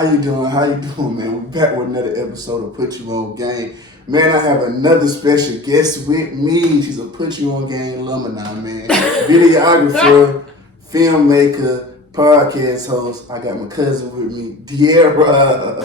How you doing? How you doing, man? We're back with another episode of Put You On Game. Man, I have another special guest with me. She's a Put You On Game alumni, man. Videographer, filmmaker, podcast host. I got my cousin with me, DEAIRA.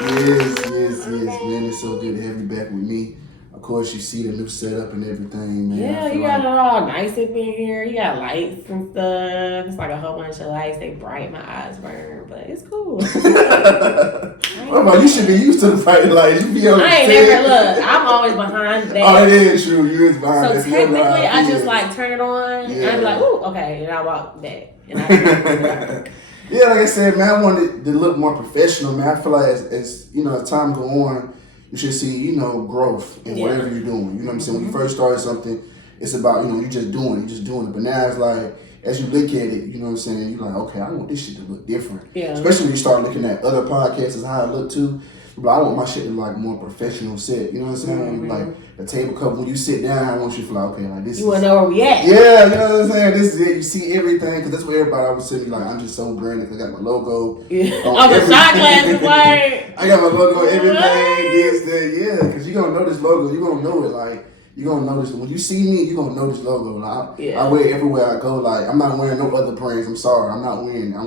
Yes, man. It's so good to have you back with me. Of course, you see the new setup and everything, man. Yeah, you got it all nice up in here. You got lights and stuff. It's like a whole bunch of lights. They bright. My eyes burn, but it's cool. What about you? Should be used to the bright lights. You be on I ain't never look. I'm always behind that. Oh, it is true. You is behind so that. So technically, I just like turn it on and I be like, ooh, okay, and I walk back. And I yeah, like I said, man, I wanted to look more professional, man. I feel like as you know, as time go on, you should see, growth in whatever you're doing. You know what I'm saying? When you first started something, it's about, you just doing it. But now it's like, as you look at it, you know what I'm saying? You're like, okay, I want this shit to look different. Yeah. Especially when you start looking at other podcasts and how it look too. But I want my shit to look like more professional set. You know what I'm saying? Mm-hmm. Like the table cover, when you sit down, I want you to feel like, okay, like this. You want to know where we at? Yeah, you know what I'm saying? This is it. You see everything, because that's what everybody always say. Like, I'm just so branded. I got my logo. Yeah. On the shot glasses, like. I got my logo on everything. This, that, yeah. Because you're going to know this logo. You're going to know it. Like, you're going to know this. When you see me, you're going to know this logo. Like, I wear it everywhere I go. Like, I'm not wearing no other brands. I'm sorry. I'm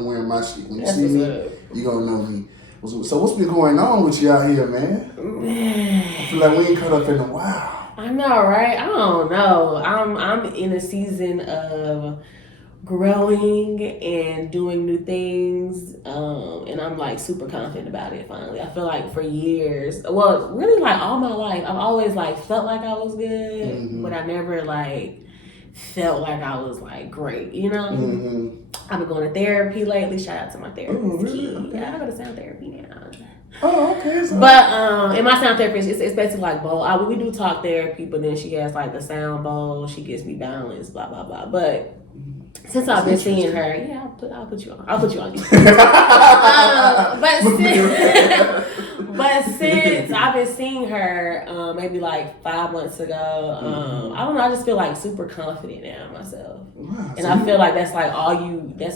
wearing my shit. When you see me, you're going to know me. So what's been going on with you out here, man? I feel like we ain't caught up in a while. I know, right? I don't know. I'm in a season of growing and doing new things, and I'm like super confident about it. Finally, I feel like for years, well, really like all my life, I've always like felt like I was good, but I never like felt like I was like great, I've been going to therapy lately. Shout out to my therapist. Okay. Yeah, I go to sound therapy now. Oh, okay. So. But in my sound therapist, it's basically like bowl. We do talk therapy, but then she has like the sound bowl. She gets me balanced, blah blah blah. But since I've been seeing her, yeah, I'll put you on. But since I've been seeing her, maybe like 5 months ago, I don't know. I just feel like super confident now in myself, and I feel like that's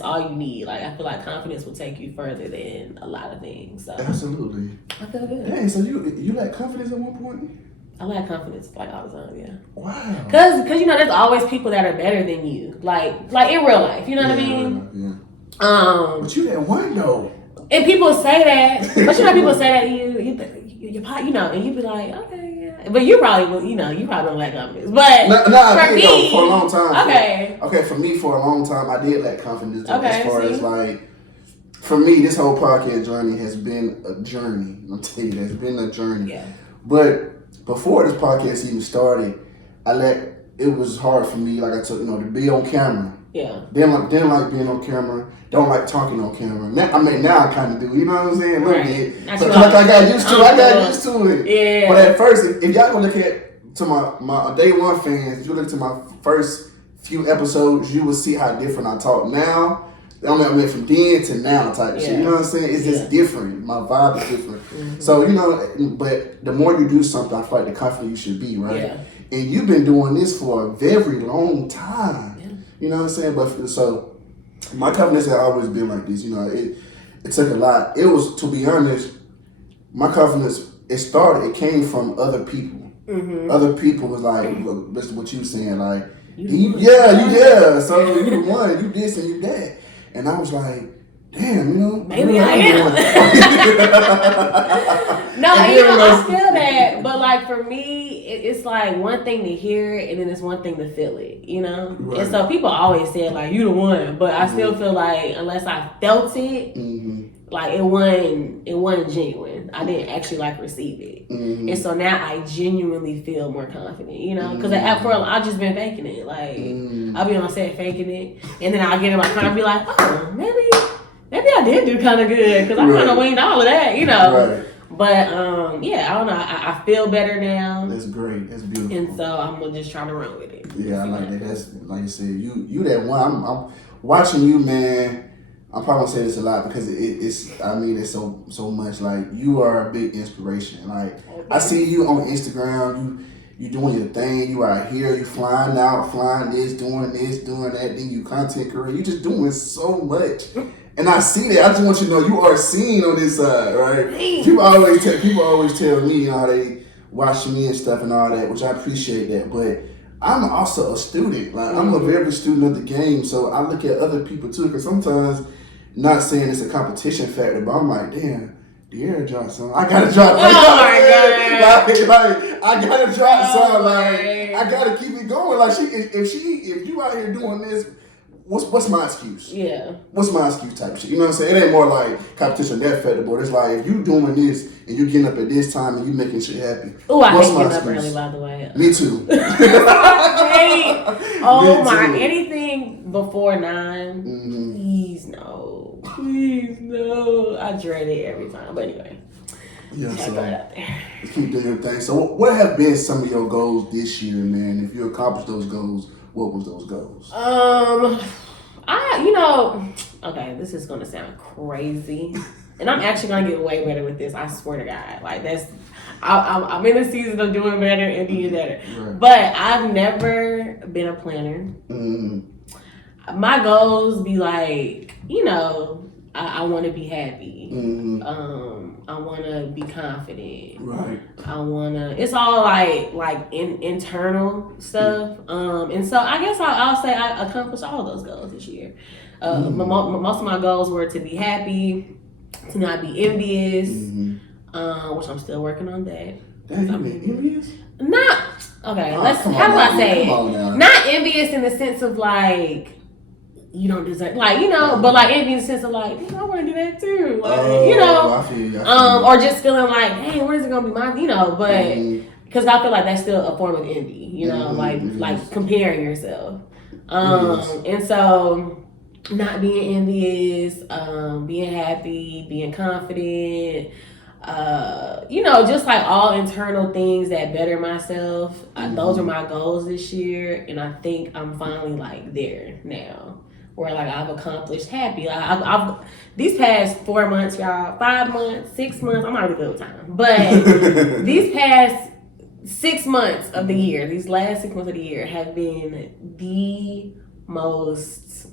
all you need. Like I feel like confidence will take you further than a lot of things. So. Absolutely. I feel good. Dang, so you lack confidence at one point? I lack confidence like all the time, yeah. Wow. Cause there's always people that are better than you, like in real life. You know what I mean? Yeah. But you that one though. And people say that, but people say that you and you be like, okay, yeah. But you probably don't lack confidence. But for me, for a long time. Okay. For me, for a long time, I did lack confidence. Okay. As far as like, for me, this whole podcast journey has been a journey. I'll tell you, it's been a journey. Yeah. But before this podcast even started, it was hard for me, like I told to be on camera. Yeah. Didn't like being on camera. Don't like talking on camera. Now I kind of do. You know what I'm saying? Look, right. So I got used to it. Yeah. But at first, if y'all gonna look to my day one fans, if you look to my first few episodes, you will see how different I talk now. I went from then to now type shit. You know what I'm saying? It's just different. My vibe is different. Mm-hmm. So, but the more you do something, I feel like the confident you should be, right? Yeah. And you've been doing this for a very long time. Yeah. You know what I'm saying? But so my confidence has always been like this. It took a lot. It was, to be honest, my confidence, it came from other people. Mm-hmm. Other people was like, this is what you were saying, like, yeah. So you the one, you this and you that. And I was like, damn, maybe I am. I feel that. But like for me, it's like one thing to hear it and then it's one thing to feel it, Right. And so people always say like, you the one. But I still feel like unless I felt it, like it wasn't genuine. I didn't actually like receive it. Mm-hmm. And so now I genuinely feel more confident, because I've just been faking it. Like I'll be on set faking it, and then I'll get in my car and be like, oh, maybe I did do kind of good because I kind of winged all of that, Right. But I don't know. I feel better now. That's great. That's beautiful. And so I'm gonna just try to run with it. Yeah, I like that. That's like you said. You that one. I'm watching you, man. I'm probably gonna say this a lot because it's so much. Like, you are a big inspiration. Like, I see you on Instagram. You doing your thing. You out here. You flying out, flying this, doing that. Then you content career. You just doing so much. And I see that. I just want you to know you are seen on this side, right? People always tell me, you know, how they watch me and stuff and all that, which I appreciate that. But I'm also a student. Like I'm a very student of the game, so I look at other people too. Because sometimes, not saying it's a competition factor, but I'm like, damn, DEAIRA dropped something. I gotta drop. Oh my god! Like I gotta drop something. Like I gotta keep it going. Like if you out here doing this. What's my excuse? Yeah. What's my excuse type shit? You know what I'm saying? It ain't more like competition that factor, but it's like if you doing this and you getting up at this time and you making shit happy. Oh, I hate getting up early, by the way. Me too. Oh my! Anything before 9, please no. Please no. I dread it every time. But anyway. Yeah, so keep doing your thing. So what have been some of your goals this year, man? If you accomplished those goals, what was those goals? Okay, this is gonna sound crazy, and I'm actually gonna get way better with this. I swear to God, like I'm in the season of doing better and being better. Right. But I've never been a planner. My goals be like, I want to be happy. I want to be confident. Right. It's all like internal stuff. And so I guess I'll say I accomplished all those goals this year. Most of my goals were to be happy, to not be envious, which I'm still working on that. Damn, you mean envious? Not, okay, how do I say it? Not envious in the sense of like, you don't deserve, but like envy in the sense of like, I want to do that too, I feel you. Or just feeling like, hey, when is it gonna be mine, but because I feel like that's still a form of envy, like comparing yourself, and so not being envious, being happy, being confident, just like all internal things that better myself. Those are my goals this year, and I think I'm finally like there now. Where like I've accomplished happy. I've these past 4 months, y'all, 5 months, 6 months, I'm not having a good time. But these past 6 months of the year, these last 6 months of the year have been the most,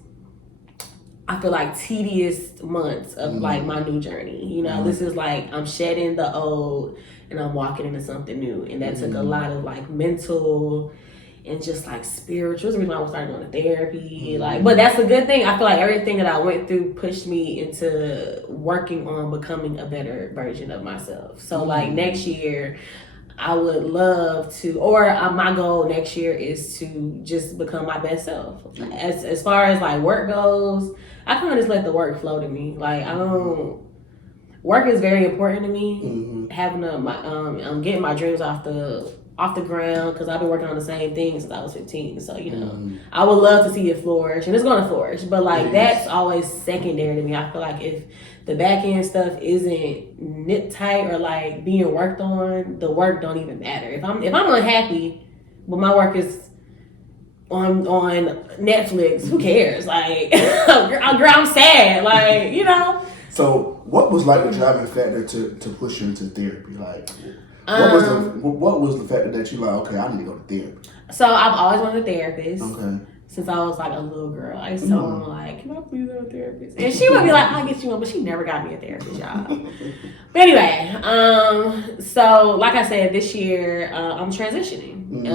I feel like, tedious months of like my new journey. This is like I'm shedding the old and I'm walking into something new. And that took a lot of like mental and just like spiritual. That's the reason why I started going to therapy. But that's a good thing. I feel like everything that I went through pushed me into working on becoming a better version of myself. So like next year, I would love to, or my goal next year is to just become my best self. As far as like work goes, I kind of just let the work flow to me. Like work is very important to me. Having I'm getting my dreams off the ground, because I've been working on the same thing since I was 15. So, I would love to see it flourish, and it's going to flourish. But like that's always secondary to me. I feel like if the back end stuff isn't knit tight or like being worked on, the work don't even matter. If I'm unhappy, but my work is on Netflix, who cares? Like, girl, I'm sad. Like, So, what was like the driving factor to push you into therapy? Like, what was the factor that you like? Okay, I need to go to therapy. So I've always wanted a therapist. Okay. Since I was like a little girl, I used to tell mama like, "Can I please have a therapist?" And she would be like, "I'll get you one," but she never got me a therapist, y'all. But anyway, so like I said, this year I'm transitioning,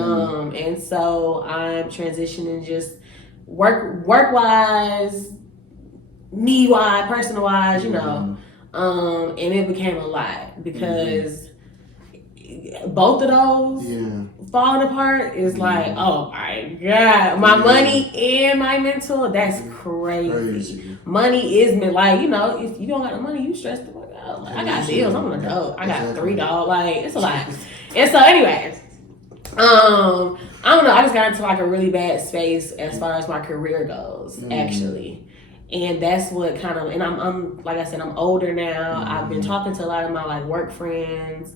and so I'm transitioning just work wise, me wise, personal wise, and it became a lot because both of those falling apart is like, oh my God, my money and my mental, that's crazy. Money is like, if you don't got the money, you stressed the fuck out. Like, I got bills, I'm an adult, I got 3 dogs, like it's a lot. And so anyways, I don't know, I just got into like a really bad space as far as my career goes, actually. And that's what kind of, and I'm like I said, I'm older now. I've been talking to a lot of my like work friends.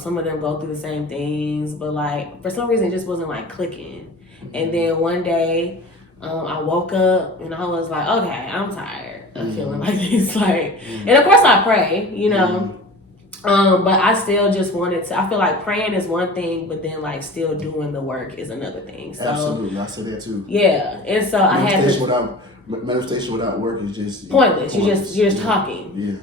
Some of them go through the same things, but like for some reason it just wasn't like clicking. And then one day, I woke up and I was like, okay, I'm tired of feeling like this. Like, and of course I pray, but I still just wanted to. I feel like praying is one thing, but then like still doing the work is another thing. So absolutely, I said that too. Yeah, and so I had to. manifestation without work is just pointless. You're just talking. Yeah.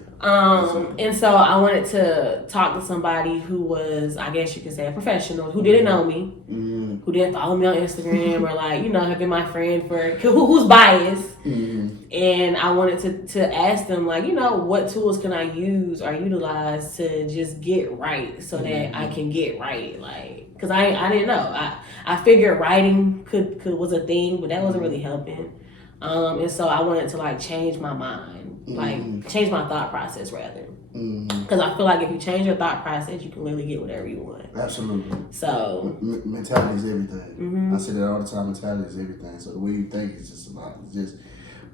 And so I wanted to talk to somebody who was, I guess you could say, a professional, who didn't know me, who didn't follow me on Instagram, or like, you know, have been my friend who's biased. And I wanted to ask them, like, you know, what tools can I use or utilize to just get right so that I can get right, like, because I didn't know. I figured writing was a thing, but that wasn't really helping. And so I wanted to like change my mind, like change my thought process rather. Because I feel like if you change your thought process, you can literally get whatever you want. Absolutely. So mentality is everything. I say that all the time. Mentality is everything. So the way you think is just a lot.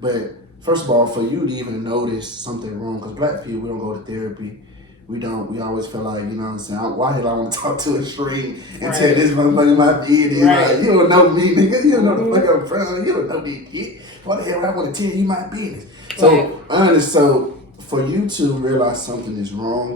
But first of all, for you to even notice something wrong, because black people, we don't go to therapy. We always feel like, you know what I'm saying, why the hell I want to talk to a street and tell this motherfucker my business? Like, you don't know me, nigga. You don't know the fuck I'm from. You don't know this shit. Why the hell would I want to tell you my business? So, so for you to realize something is wrong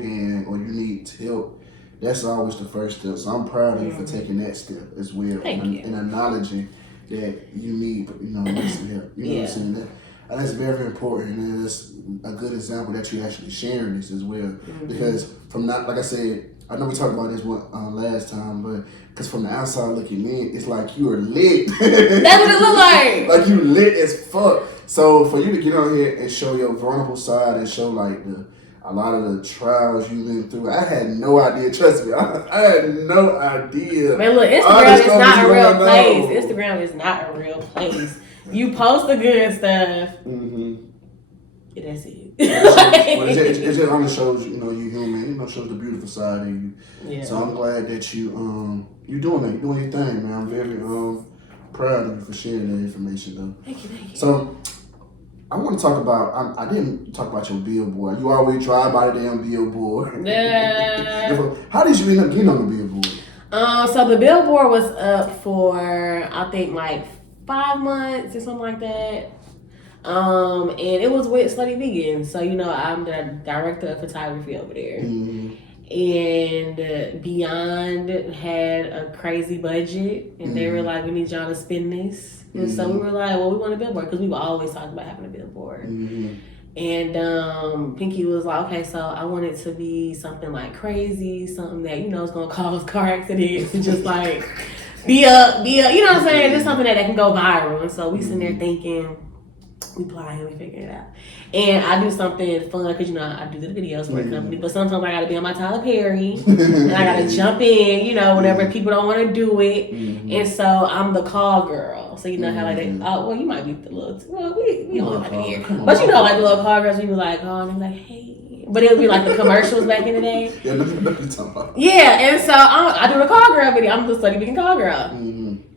or you need help, that's always the first step. So I'm proud of you for taking that step as well. And acknowledging that you need, you know, some help. You know what I'm saying? And that's very important, and it's a good example that you're actually sharing this as well. Because from like I said, I know we talked about this one last time, but because from the outside looking in, it's like you are lit. That's what it look like. Like you lit as fuck. So for you to get on here and show your vulnerable side and show like a lot of the trials you went through, I had no idea. Trust me, I had no idea. Man, look, Instagram is not a real place. Instagram is not a real place. You post the good stuff. Yeah, that's it. It just only shows you know you human. You know, shows the beautiful side of you. Yeah. So I'm glad that you doing that. You're doing your thing, man. I'm very proud of you for sharing that information, though. Thank you. So I want to talk about. I didn't talk about your billboard. You always drive by the damn billboard. How did you end up getting on the billboard? So the billboard was up for I think like 5 months or something like that. And it was with Slutty Vegan. So, you know, I'm the director of photography over there. And Beyond had a crazy budget, and they were like, we need y'all to spend this. And so we were like, well, we want a billboard, because we were always talking about having a billboard. And Pinky was like, okay, so I want it to be something like crazy, something that, you know, is going to cause car accidents and just like be up, you know what I'm saying? Just something that can go viral. And so we sitting there thinking, we plotting, we figuring it out. And I do something fun, because, you know, I do the videos for the company, but sometimes I got to be on my Tyler Perry, and I got to jump in, you know, whenever people don't want to do it. And so I'm the call girl. So, you know how, like, well, you might be the little, well, we don't like it here. But, you know, like, the little call girls, we were like, oh, and they're like, hey. But it would be like the commercials back in the day. Yeah, and so I do the call girl video. I'm the Slutty Vegan call girl.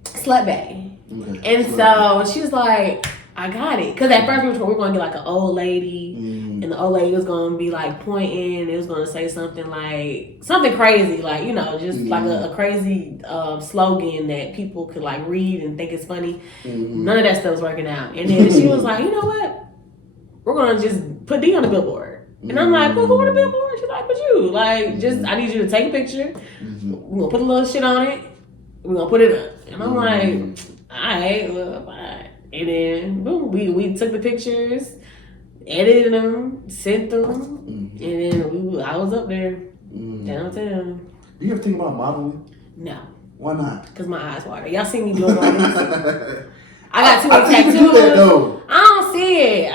Slut bae. And so she was like, I got it. Because at first we were going to get like an old lady, and the old lady was going to be like pointing, it was going to say something crazy, like, you know, just like a crazy slogan that people could like read and think it's funny. None of that stuff was working out. And then she was like, you know what? We're going to just put D on the billboard. And I'm like, put who on the billboard? She's like, put you. Like, just, I need you to take a picture. We're going to put a little shit on it. We're going to put it up. And I'm like, all right, well, fine. And then, boom, we took the pictures, edited them, sent them, and then I was up there, downtown. Do you ever think about modeling? No. Why not? Because my eyes water. Y'all see me doing all this? I got too many tattoos. You do that, though. I don't see it.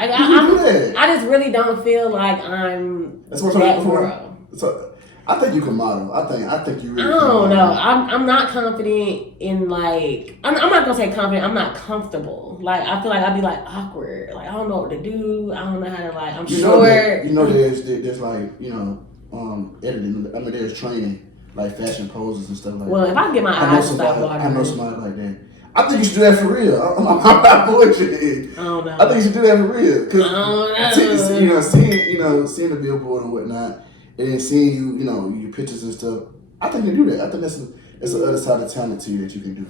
I just really don't feel like I'm that girl. So, I think you can model. I think you really I don't know. I'm not confident in like, I'm not gonna say confident, I'm not comfortable. Like, I feel like I'd be like awkward. Like, I don't know what to do. I don't know how to like, I'm short. You know there's like, you know, editing. I mean, there's training, like fashion poses and stuff like that. Well, if I get my eyes stopped watering. I know somebody like that. I think you should do that for real. I'm not bullshitting. I don't know. I think you should do that for real. Cause seeing the billboard and whatnot, and then seeing you know, your pictures and stuff. I think you can do that. I think that's the other side of talent to you that you can do.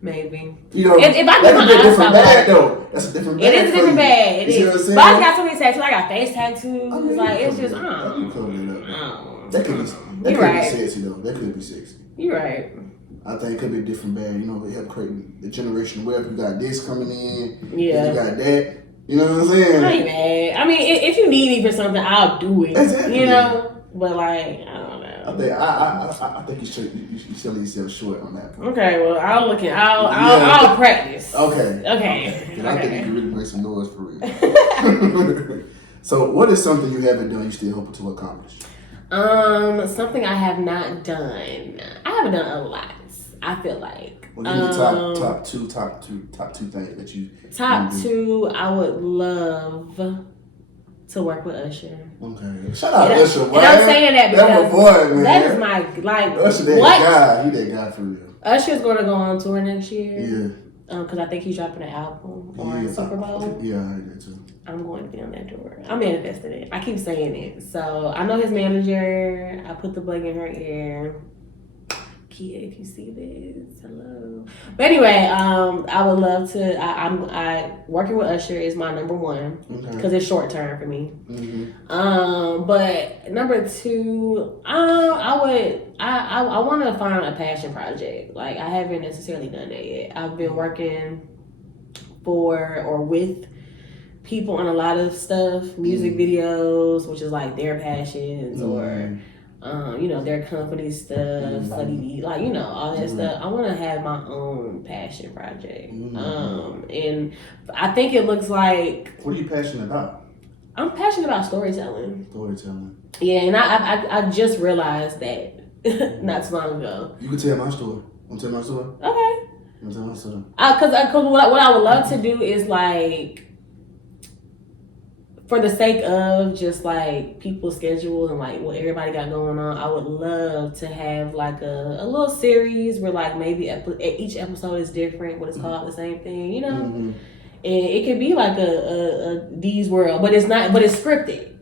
Maybe. You know, if I get my eyes stopped bag though. That's a different bag. It is a different bag. It is. But I got so many tattoos. I got face tattoos. Like, it's just, That could be sexy though. That could be sexy. You're right. I think it could be a different bag. You know, they help create the generation where if you got this coming in, yeah, you got that. You know what I'm saying? I ain't mad. I mean, if you need me for something, I'll do it. Exactly. You know? But like, I don't know. I think you sell yourself short on that point. Okay, well, I'll practice. Okay. I think you can really make some noise for real. So, what is something you haven't done you still hoping to accomplish? Something I have not done. I haven't done a lot. I feel like. Well, give me top two things that you. Top two, I would love to work with Usher. Okay, shout out Usher. And I'm saying that because that's my boy, man. That is my Usher, that guy. He that guy for real. Usher's going to go on tour next year. Yeah. Because I think he's dropping an album on Super Bowl. I heard that too. I'm going to be on that tour. I'm manifesting it. I keep saying it. So I know his manager. I put the bug in her ear. Kia, if you see this, hello. But anyway, I would love to. I working with Usher is my number one because it's short term for me. Mm-hmm. But number two, I want to find a passion project. Like I haven't necessarily done that yet. I've been working for or with people on a lot of stuff, music videos, which is like their passions or. Their company stuff, study, like, all that stuff. I want to have my own passion project. And I think it looks like... What are you passionate about? I'm passionate about storytelling. Storytelling. Yeah, and I just realized that not too long ago. You can tell my story. Want to tell my story? Okay. You want to tell my story? Because what I would love to do is like... For the sake of just like people's schedule and like what everybody got going on, I would love to have like a little series where like maybe each episode is different, but it's called the same thing, And it could be like a D's World, but it's not. But it's scripted,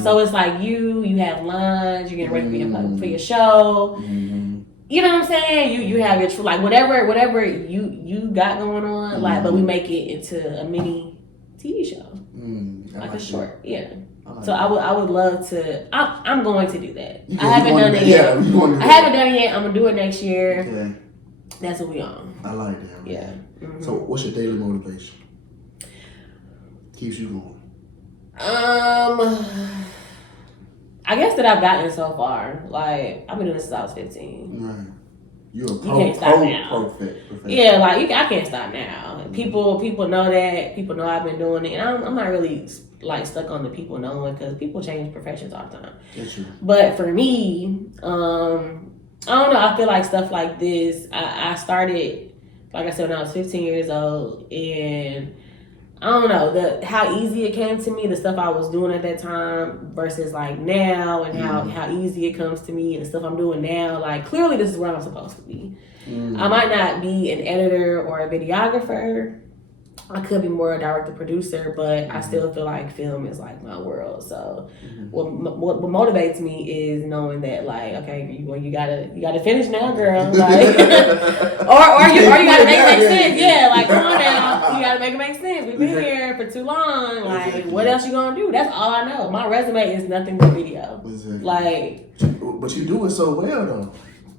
So it's like you have lines, you're getting ready for your show. You know what I'm saying? You have your like whatever you got going on, like, but we make it into a mini TV show. Like a short, yeah. So I would love to. I'm going to do that. I haven't done it yet. I haven't done it yet. I'm gonna do it next year. Okay. That's what we on. I like that. Yeah. Mm-hmm. So what's your daily motivation? Keeps you going. I guess that I've gotten so far. Like I've been doing this since I was 15. Right. You can't stop now. Yeah, like I can't stop now. People know that. People know I've been doing it, and I'm not really like stuck on the people knowing because people change professions all the time. That's true. But for me, I don't know. I feel like stuff like this. I started, like I said, when I was 15 years old, and I don't know how easy it came to me, the stuff I was doing at that time versus like now, and how easy it comes to me and the stuff I'm doing now. Like clearly, this is where I'm supposed to be. I might not be an editor or a videographer. I could be more a director producer, but I still feel like film is like my world. So what motivates me is knowing that like, okay, you gotta finish now, girl. Like, or you gotta make it make sense. Yeah, like come on now, you gotta make it make sense. We've been here for too long. Like, what else you gonna do? That's all I know. My resume is nothing but video. Exactly. Like, but you do it so well though.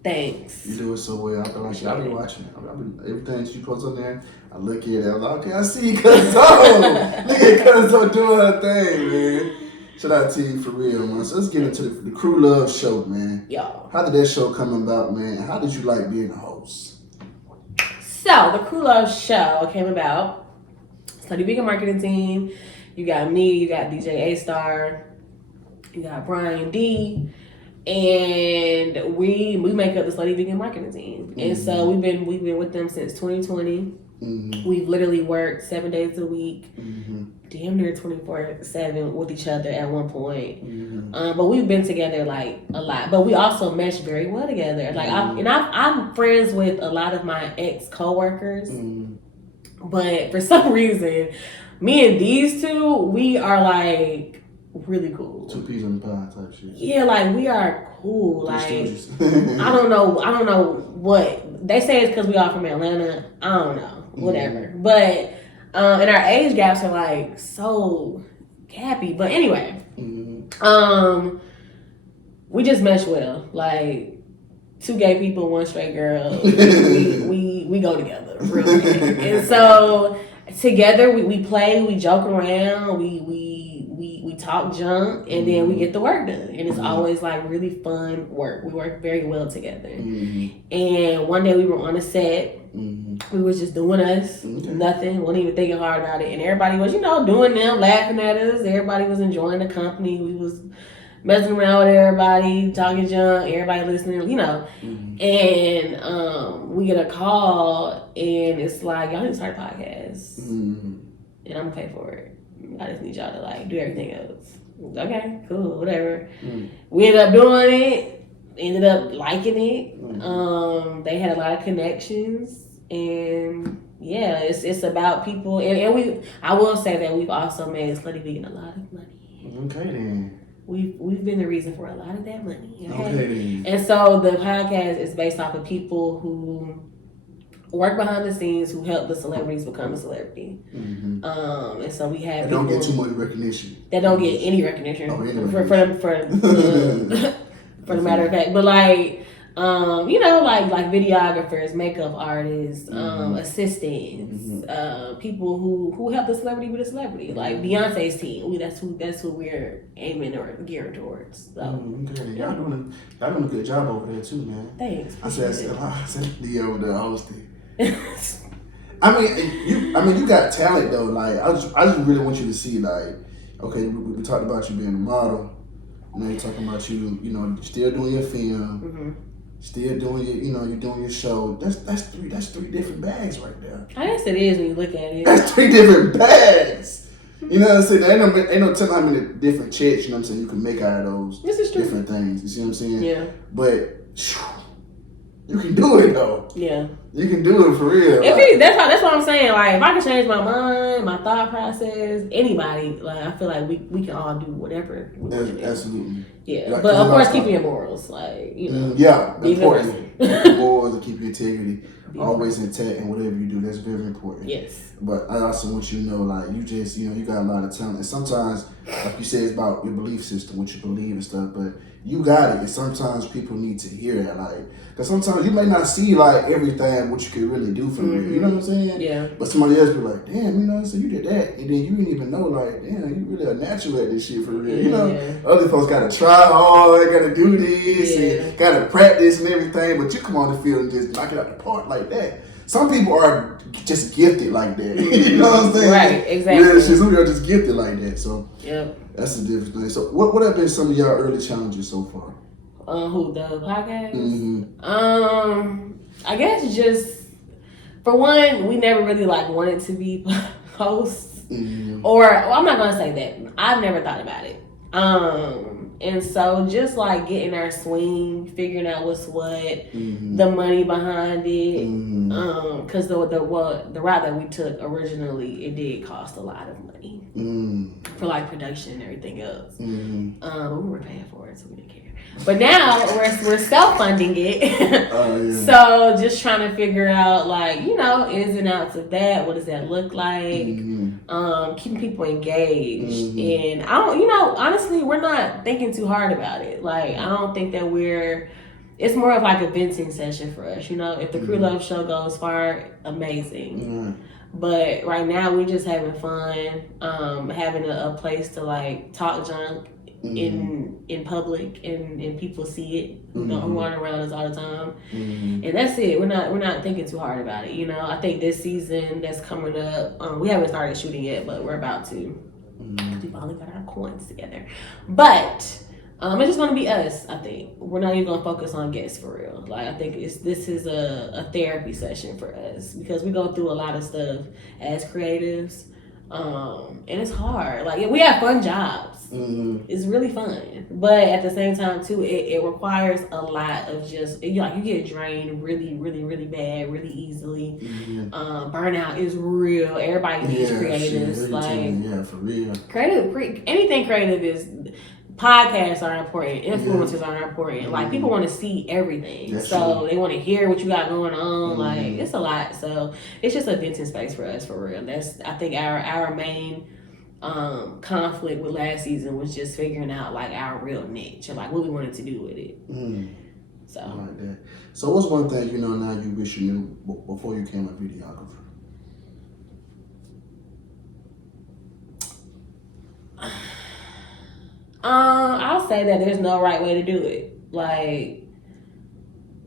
Thanks. You do it so well. I feel like I've been watching it. Everything she puts on there, I look at it. I'm like, okay, I see Cuzzo. Look at Cuzzo doing her thing, man. Shout out to you for real, man. So let's get into the Crew Love show, man. Yo. How did that show come about, man? How did you like being a host? So the Crew Love show came about. Study Vegan Marketing Team. You got me. You got DJ A-Star. You got Brian D. And we make up the Slutty Vegan Marketing Team. And so we've been with them since 2020. We've literally worked 7 days a week, damn near 24/7 with each other at one point. But we've been together like a lot. But we also mesh very well together. Like I'm friends with a lot of my ex coworkers, but for some reason, me and these two, we are like really cool. Two peas in the pie type shit. Yeah, like we are cool. Like I don't know what they say. It's because we all from Atlanta. I don't know. Whatever. But and our age gaps are like so gappy. But anyway, we just mesh well. Like two gay people, one straight girl. we go together really. And so together we play, we joke around, we talk junk, and then we get the work done. And it's always like really fun work. We work very well together. And one day we were on a set. We was just doing us, nothing, wasn't even thinking hard about it. And everybody was, doing them, laughing at us. Everybody was enjoying the company. We was messing around with everybody, talking junk, everybody listening, And we get a call, and it's like, y'all need to start a podcast. And I'm gonna pay for it. I just need y'all to like do everything else. Okay, cool, whatever. We ended up doing it, ended up liking it. They had a lot of connections, and yeah, it's about people. And I will say that we've also made Slutty Vegan a lot of money. Okay then. We've been the reason for a lot of that money. Okay. And so the podcast is based off of people who work behind the scenes, who help the celebrities become a celebrity. And so we have people don't get too much recognition. That don't get any recognition for the matter of fact. But like like videographers, makeup artists, assistants, people who help the celebrity be the celebrity. Like Beyonce's team, that's who we're aiming or gearing towards. So y'all doing a good job over there too, man. Thanks. I said Leo the hosting. I mean, you got talent though. Like I just really want you to see, like, okay, we talked about you being a model. Now you're talking about you still doing your film. Still doing you're doing your show. That's three different bags right there. I guess it is when you look at it. That's 3 different bags. You know what I'm saying? Ain't no telling how many different checks, you can make out of those different things. You see what I'm saying? Yeah. But you can do it though. Yeah. You can do it for real. That's what I'm saying. Like, if I can change my mind, my thought process, anybody, like, I feel like we can all do whatever. Absolutely. Yeah, like, but of course, keeping your morals, like, yeah, important. Morals and keep your integrity always intact, and whatever you do, that's very important. Yes. But I also want you to know, like, you just, you got a lot of talent, and sometimes, like you said, it's about your belief system, what you believe and stuff. But you got it, and sometimes people need to hear that, like, because sometimes you may not see like everything what you could really do for real. You know what I'm saying? Yeah. But somebody else be like, damn, so you did that, and then you didn't even know, like, damn, you really a natural at this shit for real. Other folks gotta try hard, gotta do this, and gotta practice and everything. But you come on the field and just knock it out the park like that. Some people are just gifted like that. You know what I'm saying? Right, exactly. Yeah, some people are just gifted like that. So yep. That's the different thing. So what have been some of y'all early challenges so far? The podcast? I guess just, for one, we never really like wanted to be hosts. Or, I'm not gonna say that. I've never thought about it. And so just like getting our swing, figuring out what's what, the money behind it, because the route that we took originally, it did cost a lot of money for like production and everything else. But we were paying for it, so we didn't care. But now we're self-funding it. So just trying to figure out, like, ins and outs of that. What does that look like? Keeping people engaged. And I don't, honestly, we're not thinking too hard about it. Like, I don't think that it's more of like a venting session for us. If the Crew Love show goes far, amazing. But right now we're just having fun, having a place to like talk junk in public, and people see it, who aren't around us all the time, and that's it. We're not thinking too hard about it. I think this season that's coming up, we haven't started shooting yet, but we're about to. We've only got our coins together, but it's just gonna be us. I think we're not even gonna focus on guests for real. Like, I think this is a therapy session for us, because we go through a lot of stuff as creatives. And it's hard. Like, we have fun jobs. It's really fun, but at the same time too, it requires a lot of just, you get drained really, really, really bad, really easily. Burnout is real. Everybody needs creatives. Like, for real. Anything creative is. Podcasts are important. Influencers are important. Like, people want to see everything. That's true. They want to hear what you got going on. Like, it's a lot. So it's just a venting space for us, for real. That's, I think, our main conflict with last season was just figuring out like our real niche and like what we wanted to do with it. So I like that. So what's one thing now you wish you knew before you became a videographer? I'll say that there's no right way to do it. Like,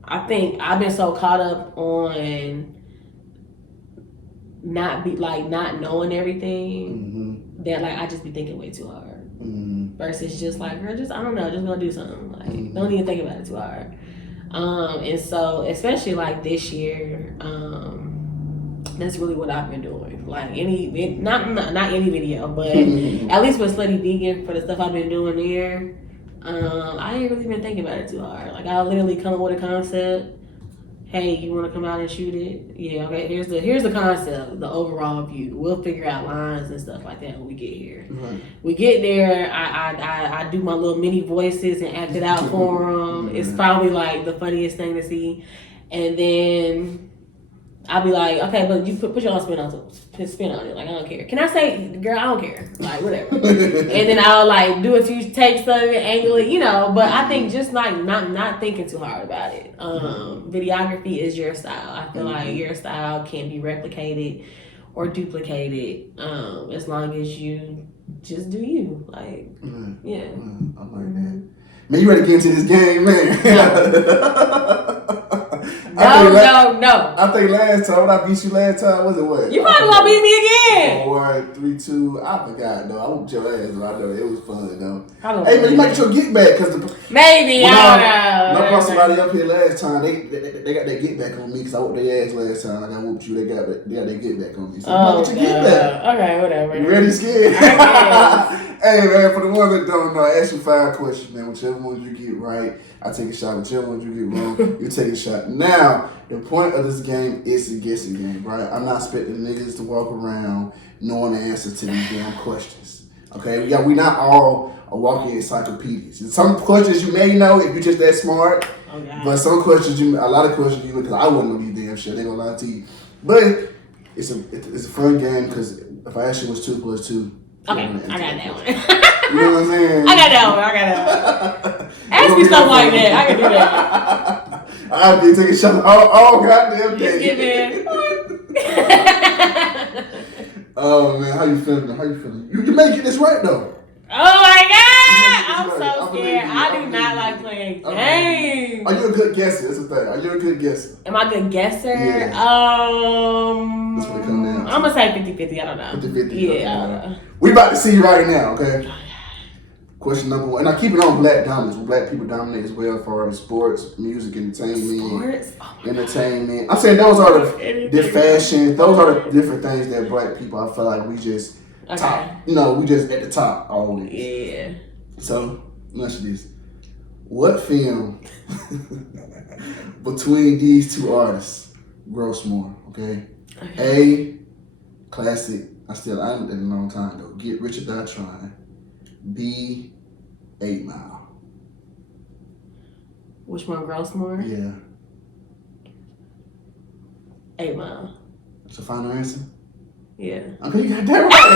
I think I've been so caught up on not knowing everything that like I just be thinking way too hard. Versus just like, girl, just I don't know, just gonna do something. Like, don't even think about it too hard. And so especially like this year, that's really what I've been doing. Like not any video, but at least with Slutty Vegan for the stuff I've been doing there, I ain't really been thinking about it too hard. Like I literally come up with a concept. Hey, you want to come out and shoot it? Yeah, okay. Here's the concept, the overall view. We'll figure out lines and stuff like that when we get here. Right. We get there. I do my little mini voices and act it out for them. It's probably like the funniest thing to see, and then I'll be like, okay, but you put your own spin on it. Like, I don't care. Can I say, girl, I don't care. Like, whatever. And then I'll like do a few takes of it, angle it, you know. But I think just like not thinking too hard about it. Videography is your style. I feel like your style can't be replicated or duplicated as long as you just do you. Like, yeah. I like that. Man, you ready to get into this game, man? No. I think last time, when I beat you last time, was it what? You probably gonna beat me again. 4, 3, 2. I forgot, though. I whooped your ass, but I know it was fun, though. Hey, man, you might get your get back, because maybe, I don't know. I brought somebody up here last time. They got their get back on me, because I whooped their ass last time. Like I whooped you, they got their get back on me. So you might get your get back. Okay, whatever. You ready, scared? Hey, man, for the ones that don't know, I ask you 5 questions, man. Whichever ones you get right, I take a shot. Whichever ones you get wrong, you take a shot. Now, the point of this game is a guessing game, right? I'm not expecting niggas to walk around knowing the answer to these damn questions. Okay? Yeah, we not all are walking encyclopedias. And some questions you may know if you're just that smart. Okay. But some questions, a lot of questions you because I wouldn't know these damn shit. They gonna lie to you. But it's a fun game because if I ask you what's 2 plus 2. Okay, I got that one. You know what I'm saying? I got that one. Ask me stuff like that. I can do that. I'll be taking shots all goddamn day. Just give in. Oh man, how you feeling? You may get this right though. Oh my god! I'm so scared. I do not like playing games. Are you a good guesser? That's the thing. Are you a good guesser? Am I a good guesser? Yeah. That's what it comes down to. I'm gonna say 50-50. I don't know. 50-50. Yeah, I don't know. We about to see right now, okay? Question number 1. And I keep it on black dominance. Black people dominate as well for sports, music, entertainment. Entertainment. I'm saying those are the fashion. Those are the different things that black people, I feel like we just top. You know, we just at the top always. Yeah. So, let's do this. What film between these 2 artists gross more, okay? A, classic. I haven't in a long time though. Get Rich or Die Trying. B, 8 Mile. Which one gross more? Yeah. 8 Mile. That's a final answer? Yeah. Okay, you got that right.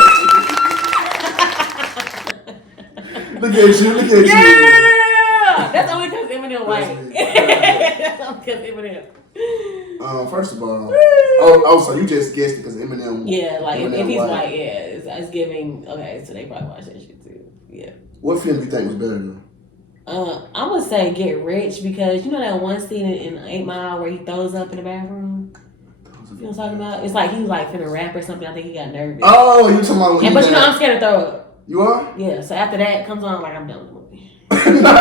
Look at you. Yeah! That's only because Eminem white. That's only because Eminem. First of all, so you just guessed it because Eminem. Yeah, like Eminem if he's white, yeah, it's giving. Okay, so they probably watch that shit too. Yeah. What film do you think was better though? I would say Get Rich because you know that one scene in 8 Mile where he throws up in the bathroom. You know what I'm talking about? It's like he was like finna rap or something. I think he got nervous. Oh, you talking about? But you know I'm scared to throw up. You are? Yeah. So after that comes on, like I'm done with the movie. no,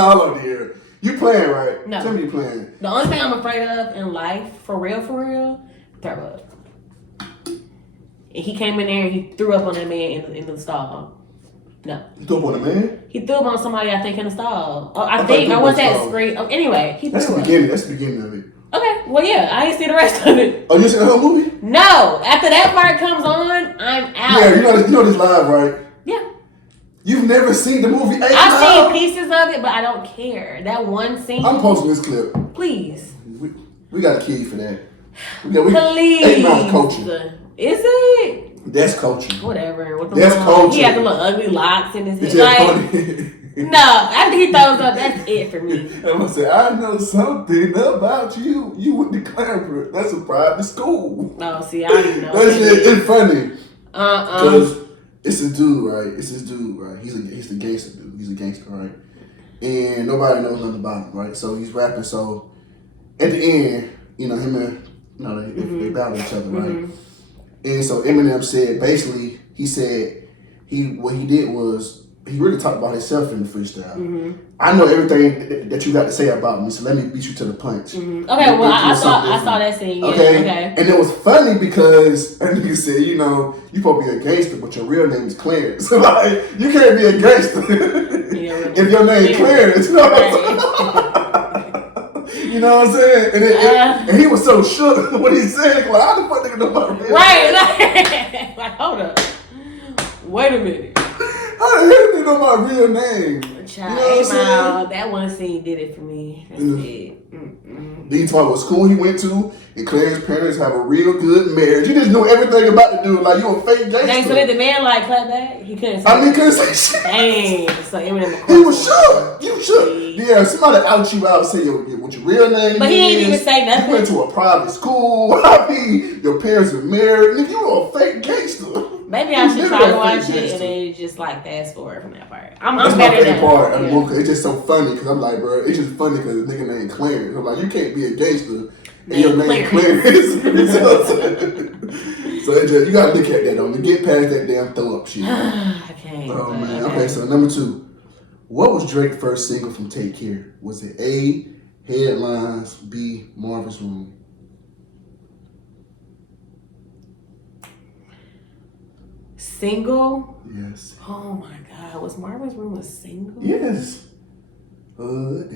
hold on here. You playing, right? No. Tell me you playing. The only thing I'm afraid of in life, for real, throw up. And he came in there and he threw up on that man in the stall. No. He threw up on a man? He threw up on somebody, I think, in the stall. Oh, I think. I was that straight. Oh, anyway, he That's threw the up. beginning. That's the beginning of it. Okay. Well, yeah. I ain't see the rest of it. Oh, you seen the whole movie? No. After that part comes on, I'm out. Yeah, you know this live, right? Yeah. You've never seen the movie 8 Mile? I've seen pieces of it, but I don't care. That one scene. I'm posting this clip. Please. We got a key for that. Please. 8 Mile's coaching. Is it? That's coaching. Whatever. That's coaching. He had the little ugly locks in his head. Like, no, after he throws up, that's it for me. I'm gonna say, I know something about you. You went to Clamper. That's a private school. Oh, see, I didn't know. It's funny. Because It's this dude, right? He's the gangster dude. He's a gangster, right? And nobody knows nothing about him, right? So he's rapping. So at the end, him and they battle each other, right? And so Eminem said, basically, he said what he did was he really talked about himself in the freestyle. I know everything that you got to say about me, so let me beat you to the punch. Okay, well, I saw that scene. Yeah, okay. And it was funny because that nigga said, you supposed to be a gangster, but your real name is Clarence. So, like, you can't be a gangster if your name is Clarence. You know what I'm saying? And he was so shook when he said, like, how the fuck nigga know my real name? Right, like, hold up. Wait a minute. How the hell did they know my real name? Child, that one scene did it for me. That's it. Then he talked what school he went to, and Clarence's parents have a real good marriage. You just knew everything about the dude, like you a fake gangster. Dang, so did the man like clap back? He couldn't say he couldn't say shit. Dang, so Eminem. He was shook. You shook. Yeah, somebody out you out, say what your real name is. But he ain't even say nothing. You went to a private school. Your parents were married. Nigga, you were a fake gangster. Maybe I should try to watch it and then just like fast forward from that part. That's my favorite part of the movie. It's just so funny because I'm like, bro, it's just funny because the nigga named Clarence. I'm like, you can't be a gangster and your name Clarence. So you gotta look at that though. To get past that damn throw up shit. I can't. Oh man. Okay, so number 2. What was Drake's first single from Take Care? Was it A, Headlines, B, Marvin's Room? Single? Yes. Oh my God. Was Marvin's Room a single? Yes. But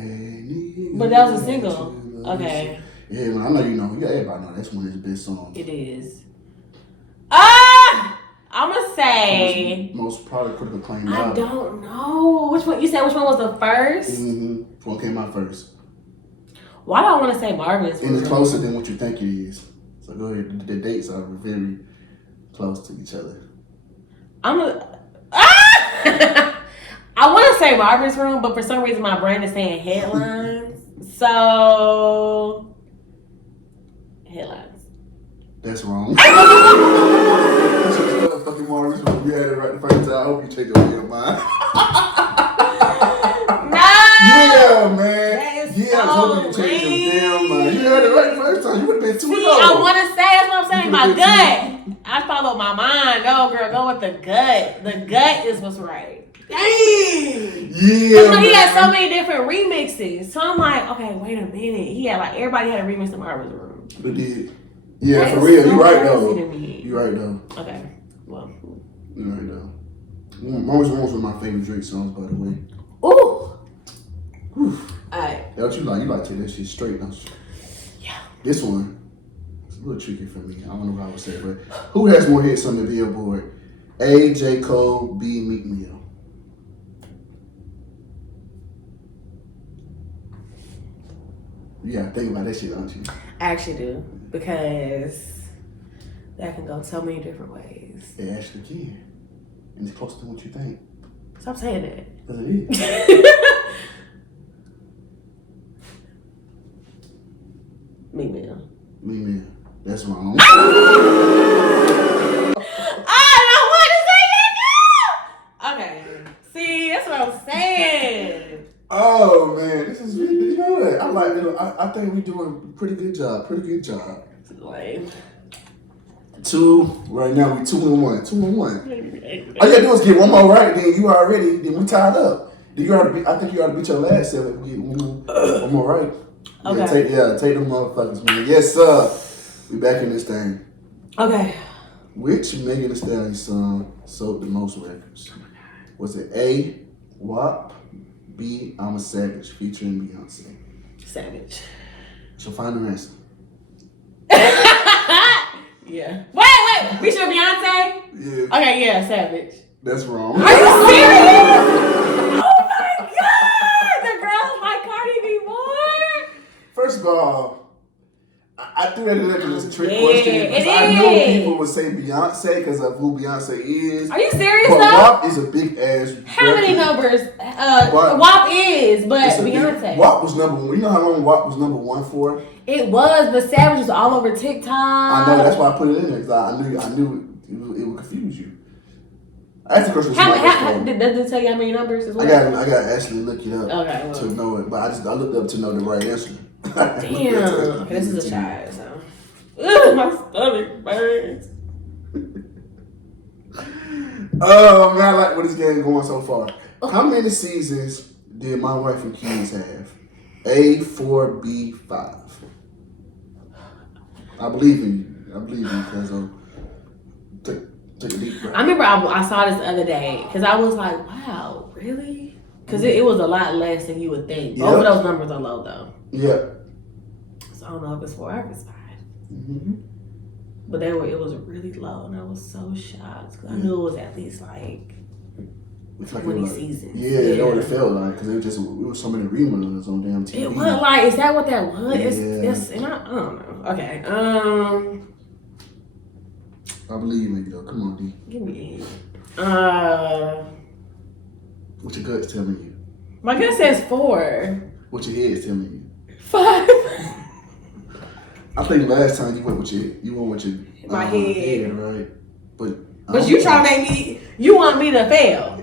that was a single. Okay. Yeah, man, I know you know. Yeah, everybody know that's one of his best songs. It is. I'm gonna say most probably critical acclaimed. I don't know which one. You said which one was the first? What came out first? Why do I want to say Marvin's Room? And it's closer than what you think it is. So go ahead. The dates are very close to each other. I want to say Marvin's Room, but for some reason my brain is saying Headlines. So Headlines. That's wrong. Fucking Marvin's Room. You had it right the first time. I hope you change your damn mind. No. Yeah, man. Yeah, I was hoping you changed your damn mind. You had it right the first time. You would have been 2-0. I want to say, that's what I'm saying. My gut. I followed my mind. No, girl, go with the gut. The gut is what's right. Dang. Yeah. He had so many different remixes. So I'm like, okay, wait a minute. He had like everybody had a remix of Marvin's Room. But did. Yeah, that for real. So you right though. You right though. Okay. Well. You right though. Marvin's Room was one of my favorite Drake songs, by the way. Ooh. Alright. That's what you like. You like to take that shit straight, don't you? Yeah. This one, it's a little tricky for me. I don't know how I would say it, but who has more hits on the Billboard? A, J. Cole, B, Meek Mill. You gotta think about that shit, don't you? I actually do. Because that can go so many different ways. It actually can. And it's closer to what you think. Stop saying that. Because it is. Meek Mill. Meek Mill. That's wrong. I don't want to say that now! Okay. See, that's what I'm saying. Oh man, this is really, you know what? I like it. I think we're doing a pretty good job. Lame. 2 right now. We 2-1. 2-1. All you gotta do is get one more right. Then we tied up. I think you ought to beat your last 7 if we get one more right. Okay. Take them motherfuckers, man. Yes, sir. We back in this thing. Okay. Which Megan Thee Stallion song sold the most records? Was it A, WAP, B, I'm a Savage featuring Beyonce? Savage. So final answer. Yeah. Wait. Featuring Beyonce? Yeah. Okay, yeah, Savage. That's wrong. Are you serious? Oh my God! The girls like Cardi B more? First of all, I threw that in there because it's a trick Yeah, question. Because I know people would say Beyonce because of who Beyonce is. Are you serious but though? WAP is a big ass. How many numbers? WAP is, but Beyonce. WAP was number 1. You know how long WAP was number 1 for? It was, but Savage was all over TikTok. I know, that's why I put it in there because I knew it would confuse you. I asked the question. Does it tell you how many numbers as well? I got to actually look it up to know it, but I looked up to know the right answer. Damn. Okay, this is a shot, so. Ugh, my stomach burns. Oh man, I like where this game going so far. How many seasons did My Wife and Kids have? A, 4, B, 5. I believe in you. Because take a deep breath. I remember I saw this the other day because I was like, wow, really? Because it was a lot less than you would think. Both of those numbers are low though. Yeah. So I don't know if it's 4 or if it's 5. Mm-hmm. But it was really low, and I was so shocked because I knew it was at least like 20 seasons. Yeah, it already felt like because it was so many reruns on damn TV. It was like, is that what that was? It's and I don't know. Okay, I believe in you though. Come on, D. Give me what your gut's telling you? My gut says 4. What your head's telling you? 5. I think last time you went with your my head, right? But you trying to make me. You want me to fail.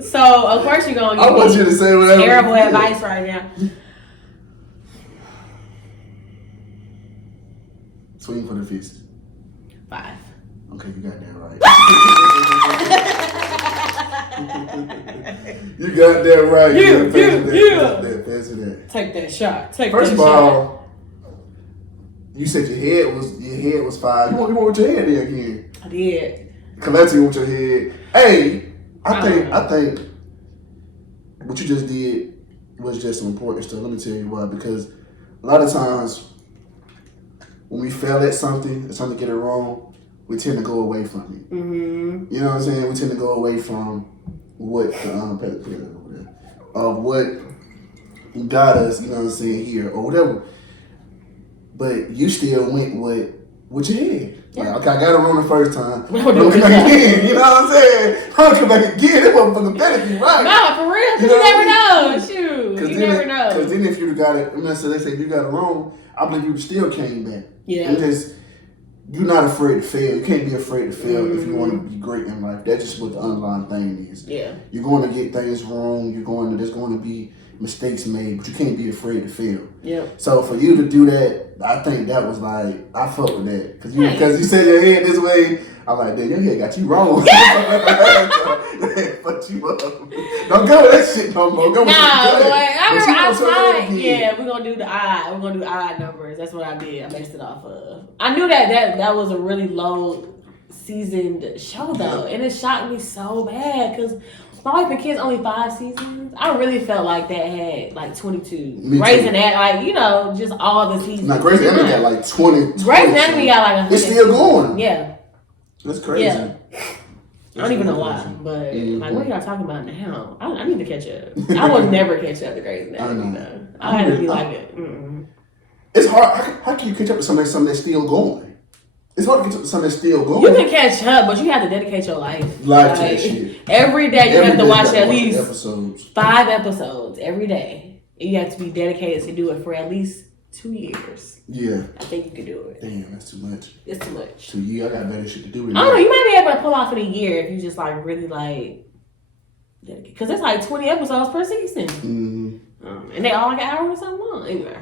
So of course you're gonna give I want you to say whatever. Terrible advice right now. Swing for the fist. 5. 5. Okay, you got that right. You got that right. You. Take that shot. First of all, you said your head was 5. You went with your head there again. I did. Collectively with your head. Hey, I think what you just did was just some important stuff. Let me tell you why. Because a lot of times when we fail at something and something get it wrong, we tend to go away from it. Mm-hmm. You know what I'm saying? We tend to go away from what what got us, you know what I'm saying, here or whatever. But you still went with your head. Yeah. Like, okay, I got it wrong the first time. I'm gonna come back again. You know what I'm saying? I'm gonna come back again. That motherfucker better be right. No, for real. Because you never know. Shoot. You never know. Because then if you got it, so they say if you got it wrong, I believe you still came back. Yeah. You're not afraid to fail. You can't be afraid to fail if you want to be great in life. That's just what the underlying thing is. Yeah. You're going to get things wrong. There's going to be mistakes made, but you can't be afraid to fail. Yeah. So for you to do that, I think that was like, I fuck with that. Because you said your head this way, I'm like, damn, your head got you wrong. Fuck you up. Don't go with that shit no more. Go with yeah, we're going to do the odd. We're going to do odd numbers. That's what I did. I based it off of. I knew that was a really low seasoned show though. And it shocked me so bad because My Wife and Kids only 5 seasons. I really felt like that had like 22. Grey's Anatomy, just all the seasons. Now Grey's Anatomy got like 20. Grey's Anatomy got like 100. It's still going. Yeah. That's crazy. Yeah. I don't even know why, but like, what are y'all talking about now? I need to catch up. I will never catch up to Grey's Anatomy. I had to be like it. It's hard. How can you catch up to something that's still going? It's hard to catch up to something that's still going. You can catch up, but you have to dedicate your life. To that shit. Every day you have to watch at least episodes. 5 episodes every day. You have to be dedicated to do it for at least 2 years. Yeah. I think you can do it. Damn, that's too much. It's too much. 2 years, I got better shit to do. I don't know, you might be able to pull off in a year if you just like really like dedicate. Because it's like 20 episodes per season. Mm-hmm. And they all like an hour or something long. Anyway.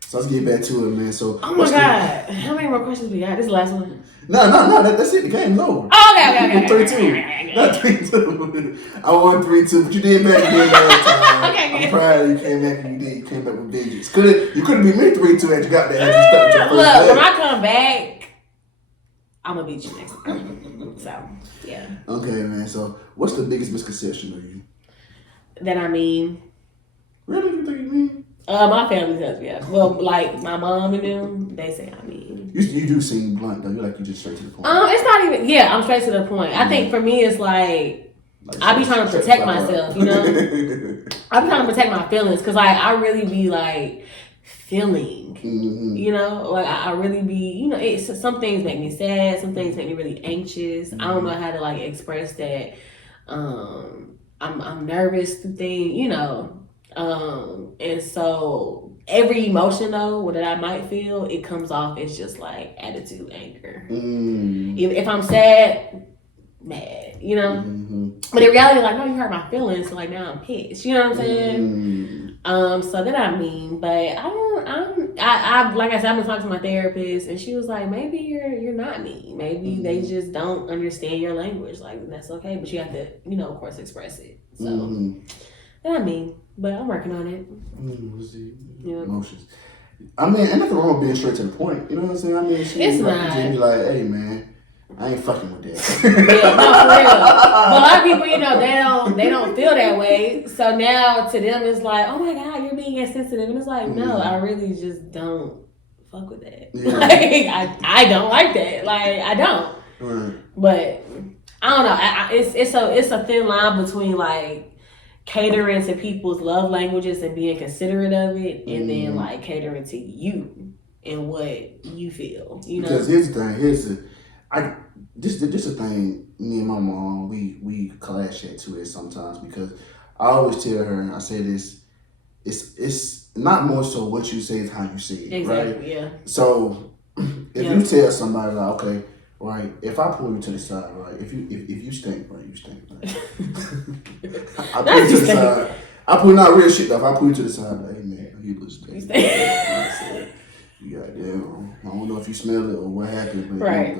So let's get back to it, man. So oh my God. How many more questions we got? This is the last one. No. That's it. The game's over. Oh, okay. 3-2. Not 3-2. I won 3-2, but you did better than last time. Okay. I'm proud of you. Came back and you did. You came back with vengeance. You couldn't beat me 3-2 had you got that. Had you stuck with your first Look, leg. when I come back, I'm gonna beat you next time. So, yeah. Okay, man. So, what's the biggest misconception of you? That I mean. Really? You think you mean? My family says yes. Well, like my mom and them, they say I mean. You do seem blunt though. You're just straight to the point. It's not even. Yeah, I'm straight to the point. I think for me, it's like I be trying to protect myself. I be trying to protect my feelings because like I really be like feeling. Mm-hmm. Like I really be. It's some things make me sad. Some things make me really anxious. I don't know how to like express that. I'm nervous through things. And so every emotion though that I might feel, it comes off as just like attitude, anger. If I'm sad, mad, you know. Mm-hmm. But in reality, like, no, you hurt my feelings, so like now I'm pissed. You know what I'm saying? So then I mean, but I like I said, I've been talking to my therapist, and she was like, maybe you're not mean. Maybe they just don't understand your language. Like that's okay, but you have to, you know, of course, express it. So then I mean, but I'm working on it. Emotions. I mean, ain't nothing wrong with being straight to the point. You know what I'm saying? I mean, it's not. Be like, hey man, I ain't fucking with that. Yeah, no, for real. But a lot of people, you know, they don't feel that way. So now to them it's like, oh my God, you're being insensitive, and it's like, no, I really just don't fuck with that. Yeah. Like I don't like that. Like I don't. Right. But I don't know. It's a thin line between like catering to people's love languages and being considerate of it, and then like catering to you and what you feel. You know, because here's the thing. This the thing. Me and my mom, we clash to it sometimes because I always tell her, and I say this, it's not more so what you say, it's how you say it. Exactly. Right? Yeah. So if you tell somebody like, okay, right, if I pull you to the side, right, if you stink, right, you stink, right. I pull you to the side. I pull not real shit though. If I pull you to the side, like, hey man, you look stink. You got damn. I don't know if you smell it or what happened, but right.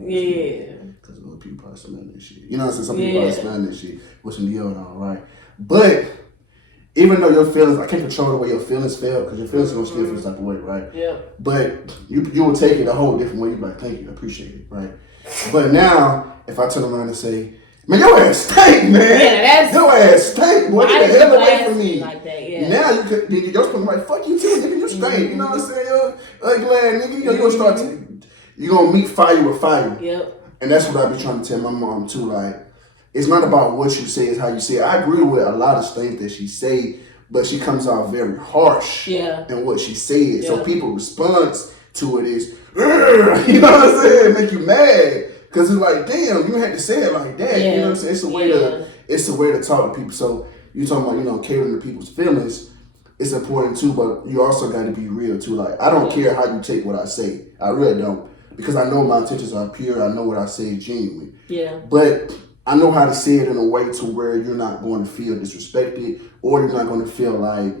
Yeah. Because other people probably smell that shit. You know what I'm saying? Some people probably smell that shit with some deodorant on, right? But even though your feelings, I can't control the way your feelings feel, because your feelings are going to still feel some type of way, right? Yeah. But you will take it a whole different way. You're like, thank you, I appreciate it, right? But now, if I turn around and say, man, your ass stink, man. Yeah, your ass stink. Boy, get the hell away from me. Like that, yeah. Now you could be your supposed like, fuck you too, nigga. You stink. You know what I'm saying? You're ugly ass nigga. You're gonna start you're gonna meet fire with fire. Yep. And that's what I be trying to tell my mom too. Like, it's not about what you say, it's how you say it. I agree with a lot of things that she say, but she comes out very harsh in what she said. Yeah. So people's response to it is, you know what I'm saying? Make you mad. Cause it's like, damn, you had to say it like that. You know what I'm saying? It's a way to talk to people. So you talking about, you know, catering to people's feelings. It's important too, but you also got to be real too. Like, I don't care how you take what I say. I really don't, because I know my intentions are pure. I know what I say is genuine. Yeah. But I know how to say it in a way to where you're not going to feel disrespected, or you're not going to feel like,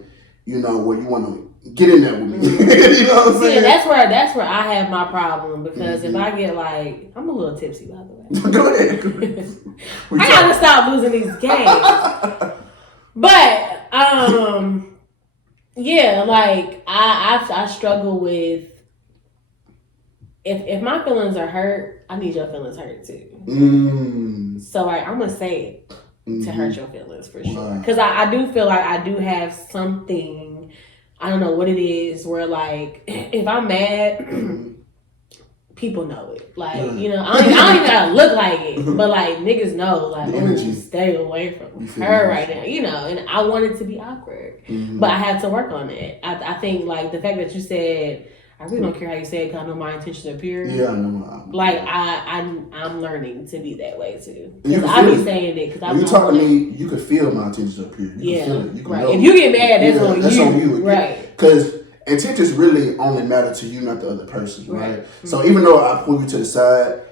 you know, where you want to get in there with me. You know what I'm saying? Yeah, that's where I have my problem, because if I get like, I'm a little tipsy, by the way. Go ahead. I gotta stop losing these games. But yeah, like I struggle with, if my feelings are hurt, I need your feelings hurt too. So like, I'm gonna say it to hurt your feelings for sure, because I do feel like I do have something, I don't know what it is, where like, if I'm mad, people know it. Like, you know, I don't even gotta look like it, but like, niggas know, like, oh, stay away from her right now, you know. And I want it to be awkward, but I had to work on it. I think like the fact that you said, I really don't care how you say it, because I know my intentions are pure. Yeah, I know. Like, I'm learning to be that way too. Because I be saying it. Because you talk to me, you can feel my intentions are pure. You can feel it. You can know. If you get mad, that's on you. Right. Because intentions really only matter to you, not the other person. Right. So even though I pull you to the side,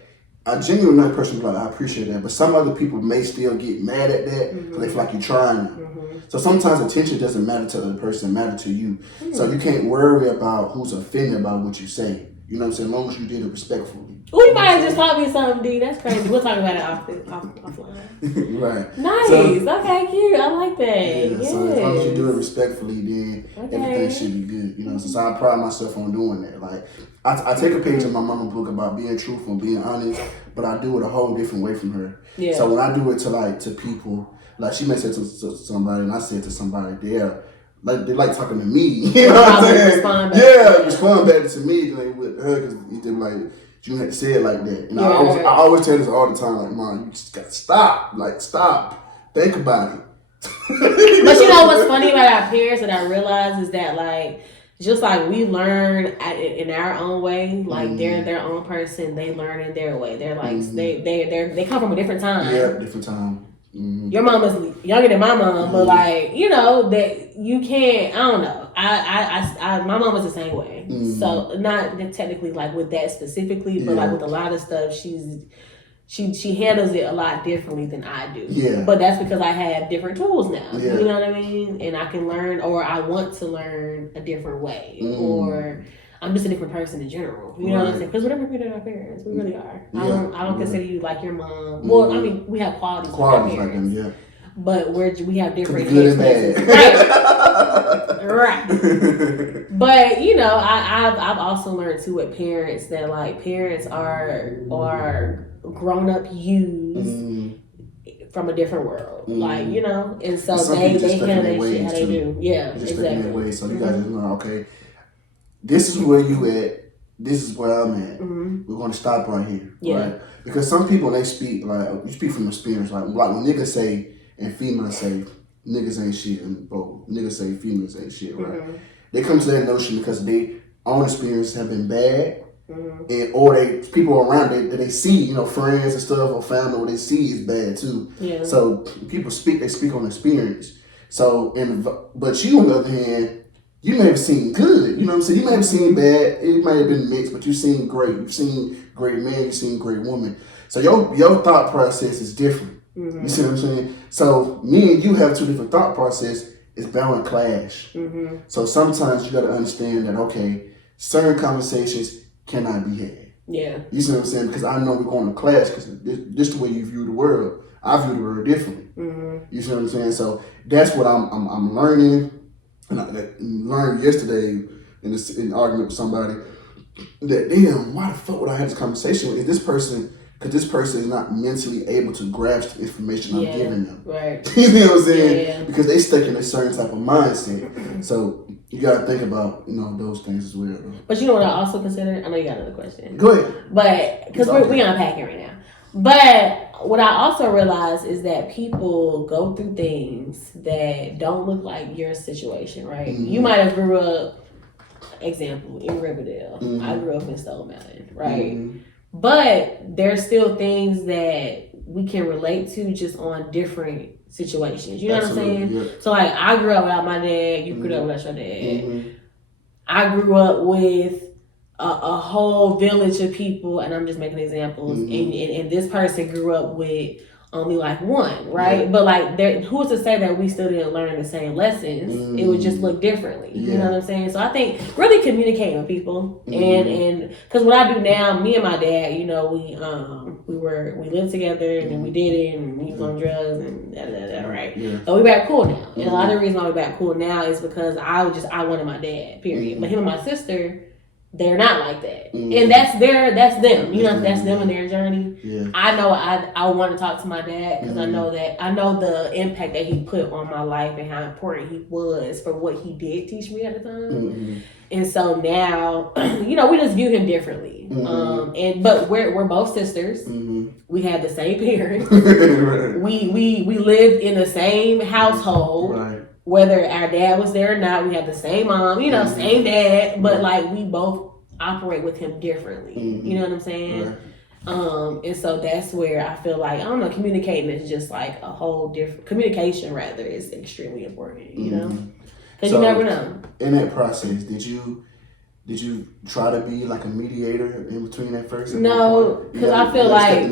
I genuinely know the person, like, I appreciate that. But some other people may still get mad at that because they feel like you're trying them. So sometimes attention doesn't matter to the other person, it matters to you. So you can't worry about who's offended by what you say. You know what I'm saying? As long as you did it respectfully. We might have just taught me something, D. That's crazy. We'll talk about it offline. Right. Nice. So, okay, cute. I like that. Yeah, so as long as you do it respectfully, then everything should be good. You know, so I pride myself on doing that. Like, I take a page of my mama's book about being truthful and being honest, but I do it a whole different way from her. Yeah. So when I do it to people, like, she may say to somebody, and I say it to somebody, they like talking to me. You know what I'm saying? Respond back to me like with her, because they're like, you had to say it like that. And I always tell this all the time, like, Mom, you just gotta stop. Like, stop. Think about it. But you know what's funny about our parents that I realize is that, like, just like we learn in our own way, like they're their own person, they learn in their way. They're like they come from a different time. Yeah, different time. Your mom is younger than my mom, but like, you know, that you can't. I don't know. I my mom was the same way. So not technically like with that specifically, but like with a lot of stuff, she handles it a lot differently than I do. Yeah. But that's because I have different tools now. Yeah. You know what I mean? And I can learn, or I want to learn a different way, or I'm just a different person in general. You know what I'm saying? Because whatever we did our parents, we really are. I don't consider you like your mom. Well, I mean, we have qualities like our parents. Like them, but we have different good and bad. Right. But you know, I've also learned too with parents that like parents are grown up used from a different world, like you know, and so they handle that shit how they do. Yeah, exactly. So you guys just know, okay, this is where you at. This is where I'm at. We're going to stop right here, right? Because some people they speak like you speak from experience, like when niggas say and females say niggas ain't shit, and niggas say females ain't shit, right? They come to that notion because they own experiences have been bad. And or people around they see, you know, friends and stuff or family, what they see is bad too. Yeah. So people they speak on experience. So but you on the other hand, you may have seen good, you know what I'm saying? You may have seen bad, it might have been mixed, but you've seen great. You've seen great men, you've seen great women. So your thought process is different. You see what I'm saying? So me and you have two different thought processes. It's bound to clash. So sometimes you got to understand that okay, certain conversations cannot be had. Yeah. You see what I'm saying? Because I know we're going to clash because this is the way you view the world. I view the world differently. You see what I'm saying? So that's what I'm learning. And I learned yesterday in an argument with somebody that damn, why the fuck would I have this conversation with this person? Because this person is not mentally able to grasp the information I'm giving them. Right. You know what I'm saying? Yeah. Because they stuck in a certain type of mindset. So you got to think about, you know, those things as well. But you know what I also consider? I know you got another question. Go ahead. But, because we're unpacking right now. But what I also realize is that people go through things that don't look like your situation, right? You might have grew up, example, in Riverdale. I grew up in Stone Mountain, right? But there's still things that we can relate to just on different situations. You know what I'm saying? Yeah. So like I grew up without my dad, you grew up without your dad. I grew up with a whole village of people, and I'm just making examples, and this person grew up with only like one, right? But like who's to say that we still didn't learn the same lessons? It would just look differently. You know what I'm saying? So I think really communicating with people and because what I do now, me and my dad, you know, we lived together and then we did it and we was on drugs and da, right? So we back cool now. And a lot of the reason why we back cool now is because I wanted my dad, period. But him and my sister, they're not like that. And that's them. You know, that's them and their journey. I know I want to talk to my dad because I know the impact that he put on my life and how important he was for what he did teach me at the time. And so now, you know, we just view him differently. But we're both sisters. We had the same parents. We lived in the same household. Right. Whether our dad was there or not, we had the same mom, you know, same dad, but like we both operate with him differently. You know what I'm saying? Right. And so that's where I feel like, I don't know, communicating is just like a whole different, communication rather is extremely important, you know? Because you never know. In that process, did you try to be like a mediator in between that first? No, because I feel like,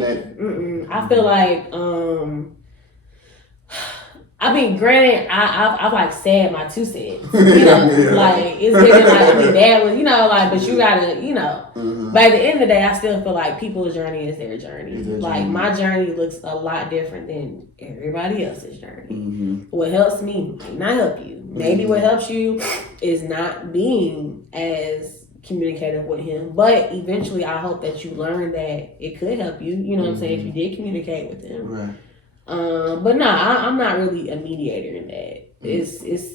I mean, granted, I've like said my 2 cents, you know, like it's given like, I mean, dad was, you know, like, but you gotta, you know, but at the end of the day, I still feel like people's journey is their journey. Like my journey looks a lot different than everybody else's journey. What helps me might not help you. Maybe what helps you is not being as communicative with him, but eventually I hope that you learn that it could help you, you know what I'm saying, if you did communicate with him. Right. But no, I'm not really a mediator in that.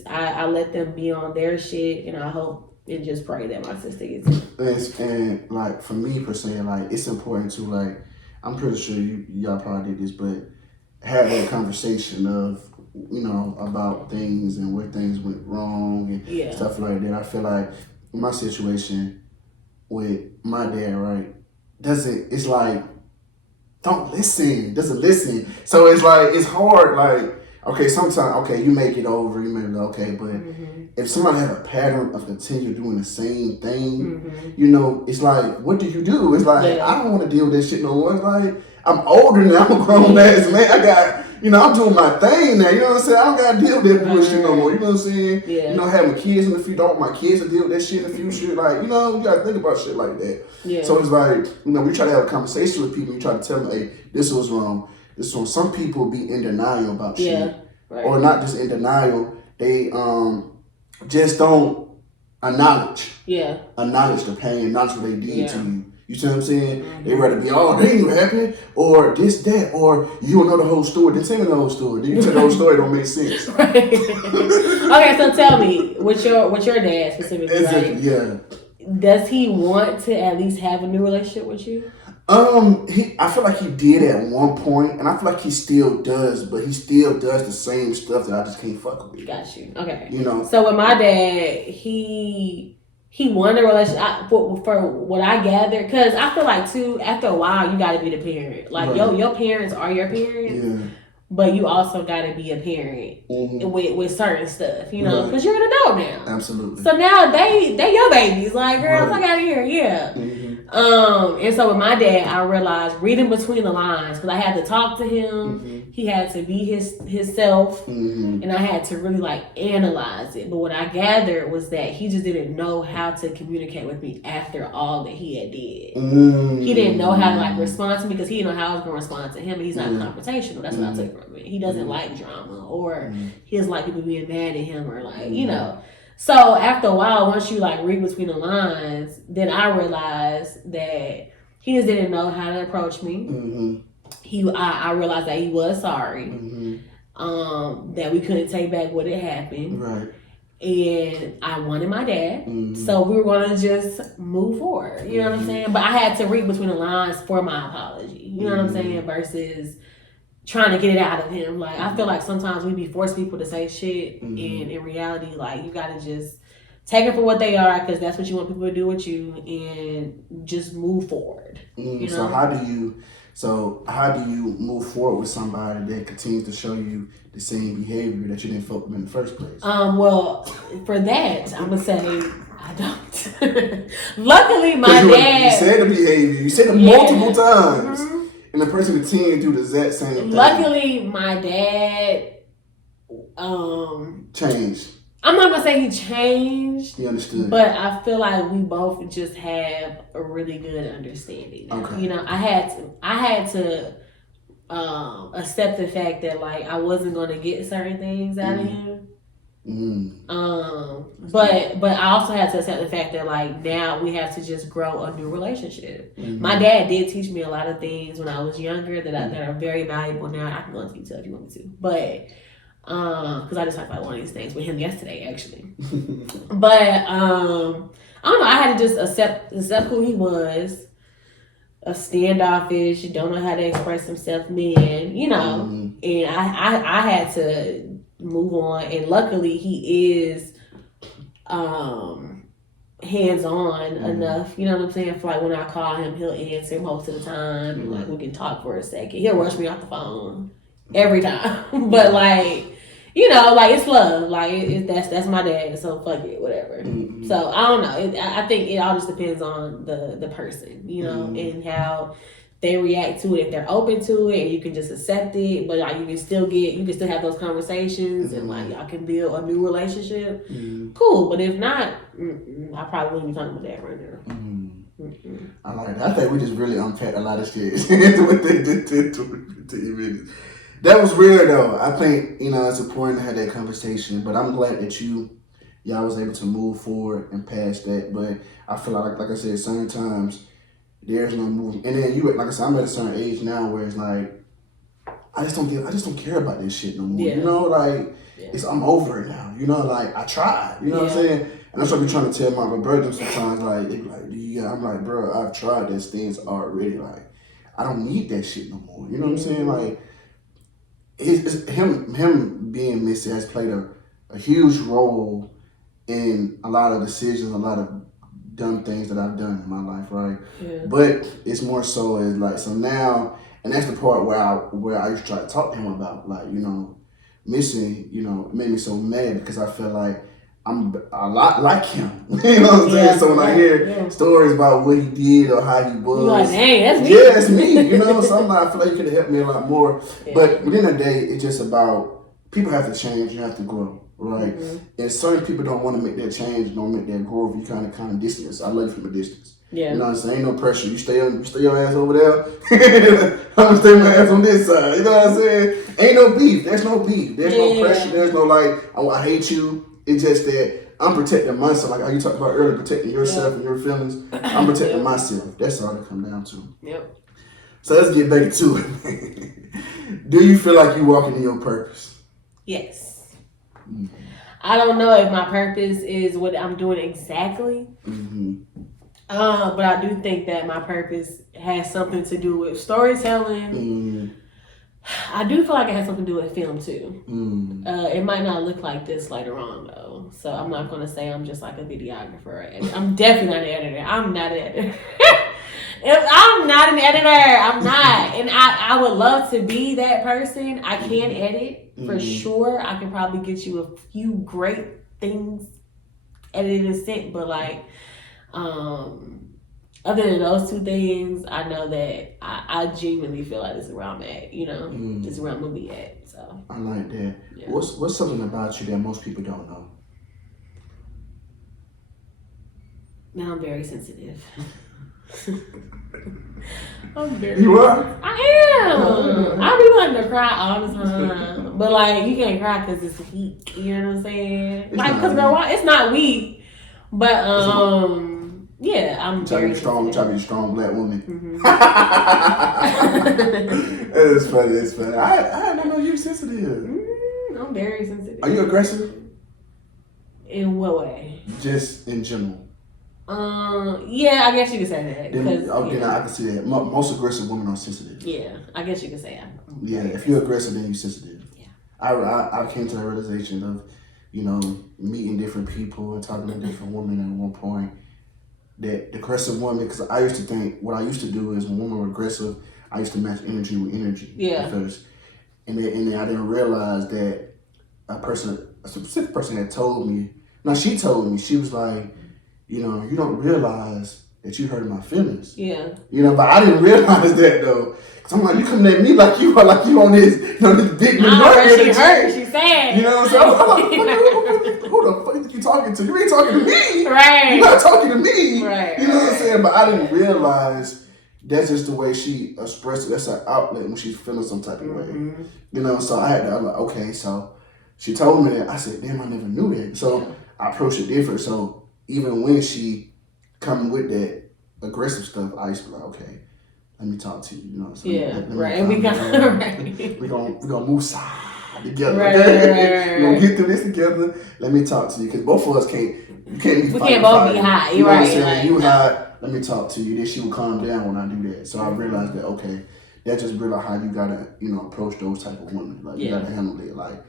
I let them be on their shit, and I hope and just pray that my sister gets it. And like for me per se, like it's important to like, I'm pretty sure y'all probably did this, but have that conversation of, you know, about things and where things went wrong and stuff like that. I feel like my situation with my dad, right, doesn't listen. So it's like, it's hard. Like okay, sometimes, okay, you make it over, you make it okay, but if somebody has a pattern of continue doing the same thing, you know, it's like, what do you do? It's like, I don't want to deal with this shit no more. It's like, I'm older now, I'm a grown ass man. I got, you know, I'm doing my thing now, you know what I'm saying? I don't got to deal with that bullshit no more, you know what I'm saying? Yeah. You know, having kids in the future, I don't want my kids to deal with that shit in the future. Like, you know, you got to think about shit like that. Yeah. So it's like, you know, we try to have a conversation with people, we try to tell them, hey, this was wrong. This one. Some people be in denial about shit. Right. Or not just in denial, they just don't acknowledge the pain, acknowledge what they did to you. You see what I'm saying? They rather be, oh, they ain't happy, or this, that, or you don't know the whole story. Then tell me the whole story. Then you tell the whole story, it don't make sense. Right. Okay, so tell me, with your dad specifically, right? Yeah. Does he want to at least have a new relationship with you? I feel like he did at one point, and I feel like he still does, but he still does the same stuff that I just can't fuck with. Got you. Okay. You know. So with my dad, he wanted a relationship. For what I gathered, because I feel like too, after a while, you got to be the parent. Like your parents are your parents. Yeah. But you also got to be a parent with certain stuff, you know, because you're an adult now. Absolutely. So now they your babies. Like, girl, fuck out of here. Yeah. And so with my dad, I realized reading between the lines, because I had to talk to him. He had to be his self, and I had to really like analyze it. But what I gathered was that he just didn't know how to communicate with me after all that he had did. He didn't know how to like respond to me because he didn't know how I was going to respond to him. And he's not confrontational. That's what I took from it. He doesn't like drama, or he doesn't like people being mad at him, or like you know. So after a while, once you like read between the lines, then I realized that he just didn't know how to approach me. I realized that he was sorry. That we couldn't take back what had happened. Right. And I wanted my dad. So we were gonna just move forward. You know what I'm saying? But I had to read between the lines for my apology. You know what I'm saying? Versus trying to get it out of him. Like, I feel like sometimes we be forced people to say shit, and in reality, like, you gotta just take it for what they are, because that's what you want people to do with you, and just move forward. You know? So how do you move forward with somebody that continues to show you the same behavior that you didn't fuck with in the first place? Well, for that, I'm gonna say I don't. Luckily, my dad. You said the behavior. You said it multiple times. And the person continued to do the exact same thing. Luckily, my dad changed. I'm not gonna say he changed. He understood. But I feel like we both just have a really good understanding. Okay. You know, I had to accept the fact that like I wasn't gonna get certain things out of him. But I also had to accept the fact that like now we have to just grow a new relationship. My dad did teach me a lot of things when I was younger that are very valuable now. I can go into detail if you want me to, but because I just talked about one of these things with him yesterday actually. But I don't know. I had to just accept who he was. A standoffish, don't know how to express himself, man. You know, and I had to move on, and luckily he is hands-on enough, you know what I'm saying, for like when I call him, he'll answer most of the time, and like we can talk for a second. He'll rush me off the phone every time. But like, you know, like it's love, like that's my dad, so fuck it, whatever. So I don't know, I think it all just depends on the person, you know, and how they react to it. If they're open to it, and you can just accept it, but like you can still have those conversations, and like y'all can build a new relationship. Cool, but if not, I probably wouldn't be talking about that right now. I like that. I think we just really unpacked a lot of shit. That was real though. I think, you know, it's important to have that conversation, but I'm glad that y'all was able to move forward and past that. But I feel like I said, sometimes there's no moving. And then like I said, I'm at a certain age now where it's like, I just don't care about this shit no more. Yeah. You know, like I'm over it now. You know, like I tried. You know what I'm saying? And that's what I be trying to tell my brother sometimes. Like, they be like, I'm like, bro, I've tried these things already. Like, I don't need that shit no more. You know what I'm saying? Like, him being missing has played a huge role in a lot of decisions, a lot of dumb things that I've done in my life, right? Yeah. But it's more so as like, so now, and that's the part where I used to try to talk to him about, like, you know, missing, you know, it made me so mad because I feel like I'm a lot like him. You know what I'm saying? So when I hear stories about what he did or how he was, you're like, dang, that's me. Yeah, it's me. You know, so I feel like you could have helped me a lot more. Yeah. But at the end of the day, it's just about people have to change. You have to grow, right? And certain people don't want to make that change, don't make that growth. You kind of distance. I love you from a distance. Yeah. You know what I'm saying? Ain't no pressure. You stay your ass over there. I'm gonna stay my ass on this side. You know what I'm saying? Ain't no beef. There's no beef. There's no pressure. There's no like, oh, I hate you. It's just that I'm protecting myself. Like how you talked about earlier, protecting yourself and your feelings. I'm protecting myself. That's all it comes down to. Yep. So let's get back to it. Do you feel like you're walking in your purpose? Yes. Mm-hmm. I don't know if my purpose is what I'm doing exactly. Mm-hmm. But I do think that my purpose has something to do with storytelling. Mm. I do feel like it has something to do with film too. Mm. It might not look like this later on though. So I'm not going to say I'm just like a videographer. I'm definitely not an editor. I'm not an editor. I'm not an editor. I'm not. And I would love to be that person. I can edit for sure. I can probably get you a few great things edited and sent, but like, other than those two things, I know that I genuinely feel like this is where I'm at, you know? This is where I'm going to be at, so. I like that. Yeah. What's something about you that most people don't know? Now I'm very sensitive. I'm very You are? I am. I be wanting to cry all the time. But like, you can't cry because it's weak, you know what I'm saying? It's like, because girl, it's not weak, but yeah, I'm very strong. Trying to be a strong black woman. Mm-hmm. It's funny. It's funny. I didn't know you were sensitive. I'm very sensitive. Are you aggressive? In what way? Just in general. Yeah, I guess you could say that. Then I can see that. Most aggressive women are sensitive. Yeah, I guess you could say that. Yeah, if you're aggressive, then you're sensitive. Yeah. I came to the realization of, you know, meeting different people and talking to different women at one point. That the aggressive woman, because I used to think what I used to do is when women were aggressive, I used to match energy with energy. Yeah. First. And then I didn't realize that a specific person had told me. Now she told me, she was like, you know, you don't realize that you hurt my feelings. Yeah. You know, but I didn't realize that though. Cause I'm like, you coming at me like you on this, you know, this big she hurt. She's sad. You know what I'm saying? I'm like, who the fuck are you talking to? You ain't talking to me. Right. You're not talking to me. Right. You know what I'm saying? But I didn't realize that's just the way she expressed it. That's her outlet when she's feeling some type of way. You know, so I'm like, okay, so she told me that. I said, damn, I never knew that. So I approached it different. So even when she coming with that aggressive stuff, I used to be like, okay, let me talk to you. You know what I'm saying? Yeah, right. And we gonna move side together. Right, okay? We're gonna get through this together. Let me talk to you because both of us can't both be high. You know right. what I'm saying? Like, you high. Let me talk to you. Then she would calm down when I do that. So I realized that that just realized how you gotta approach those type of women. Like you gotta handle it like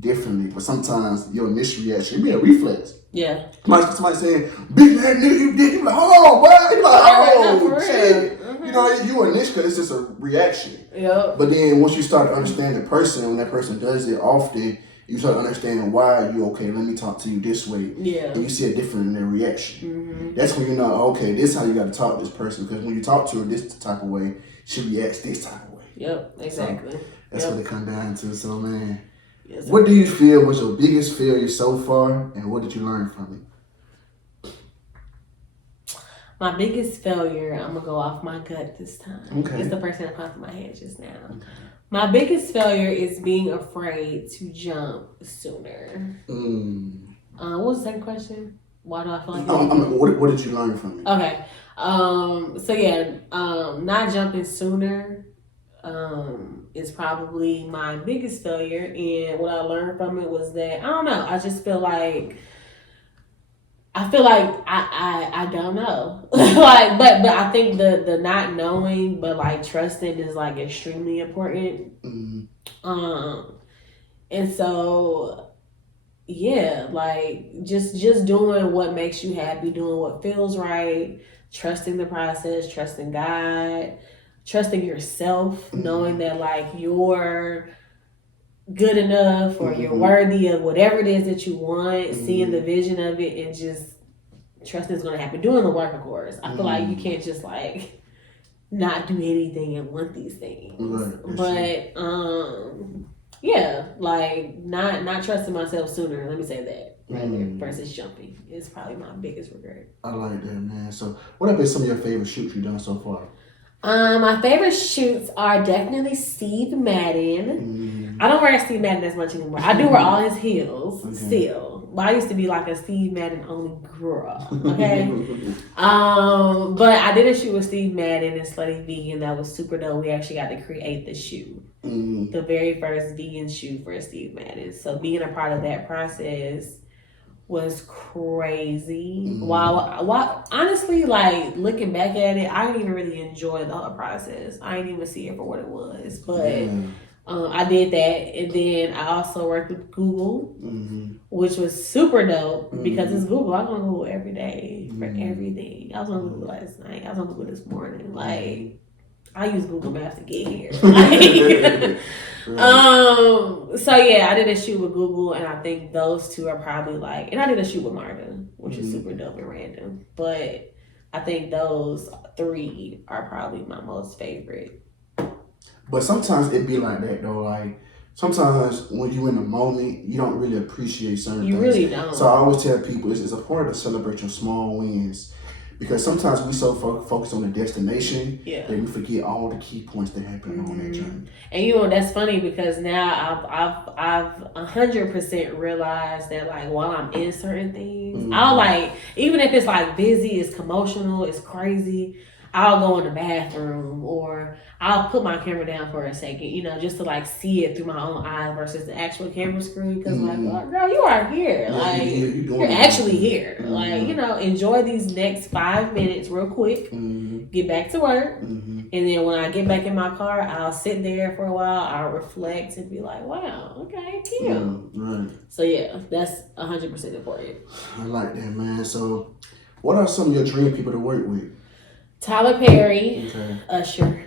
differently. But sometimes your initial reaction be a reflex. Yeah. Somebody saying, "Big man, nigga, you did." You like, hold on, what? You like, oh shit. You know, you initial, it's just a reaction. Yep. But then once you start to understand the person, when that person does it often, you start to understand why you okay. Let me talk to you this way. Yeah. And you see it different in their reaction. Mm-hmm. That's when you know, okay, this is how you got to talk to this person because when you talk to her this type of way, she reacts this type of way. Yep. Exactly. So that's what it comes down to. So man. Yes, what do you feel was your biggest failure so far, and what did you learn from it? My biggest failure, I'm going to go off my gut this time. Okay. It's the person that popped in my head just now. Okay. My biggest failure is being afraid to jump sooner. What was the second question? Why do I feel like what did you learn from it? Okay. Not jumping sooner is probably my biggest failure, and what I learned from it was that I don't know. I just feel like I don't know. like, but I think the not knowing, but like trusting is like extremely important. Mm-hmm. And so yeah, like just doing what makes you happy, doing what feels right, trusting the process, trusting God. Trusting yourself, knowing that like your good enough or you're worthy of whatever it is that you want, seeing the vision of it and just trusting it's going to happen. Doing the work, of course. I feel like you can't just like not do anything and want these things. Right. But yeah, like not trusting myself sooner. Let me say that right there versus jumping is probably my biggest regret. I like that, man. So, what have been some of your favorite shoots you've done so far? My favorite shoots are definitely Steve Madden. I don't wear Steve Madden as much anymore. I do wear all his heels still. But I used to be like a Steve Madden only girl. Okay. But I did a shoot with Steve Madden and Slutty Vegan that was super dope. We actually got to create the shoe. The very first vegan shoe for Steve Madden. So being a part of that process was crazy. While honestly, like looking back at it, I didn't even really enjoy the whole process. I didn't even see it for what it was. But I did that, and then I also worked with Google, which was super dope because it's Google. I'm on Google every day for everything. I was on Google last night. I was on Google this morning. Like I use Google Maps to get here. Like, so yeah, I did a shoot with Google, and I think those two are probably like, and I did a shoot with Marta, which is super dope and random. But I think those three are probably my most favorite. But sometimes it be like that though. Like sometimes when you in the moment, you don't really appreciate certain things. You really don't. So I always tell people it's a part to celebrate your small wins. Because sometimes we so focus on the destination that we forget all the key points that happen on that journey. And you know that's funny because now I've 100% realized that like while I'm in certain things, I'll like even if it's like busy, it's commotional, it's crazy, I'll go in the bathroom or I'll put my camera down for a second, you know, just to like see it through my own eyes versus the actual camera screen. Because like, oh, girl, you are here. Like, you're actually here. Like, you know, enjoy these next 5 minutes real quick. Get back to work. And then when I get back in my car, I'll sit there for a while. I'll reflect and be like, wow, okay, cute. Right. So yeah, that's 100% important. I like that, man. So what are some of your dream people to work with? Tyler Perry, Usher,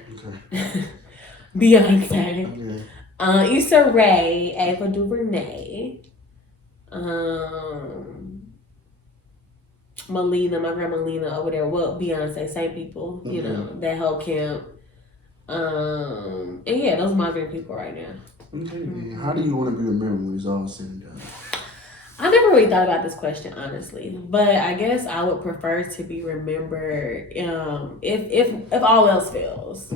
Beyonce, Issa Rae, Ava DuVernay, Melina, my grandma Melina over there. Well, Beyonce, same people, you know, that whole camp. And yeah, those are my dream people right now. Okay, how do you want to be remembered when it's all said and done? I never really thought about this question, honestly, but I guess I would prefer to be remembered if all else fails.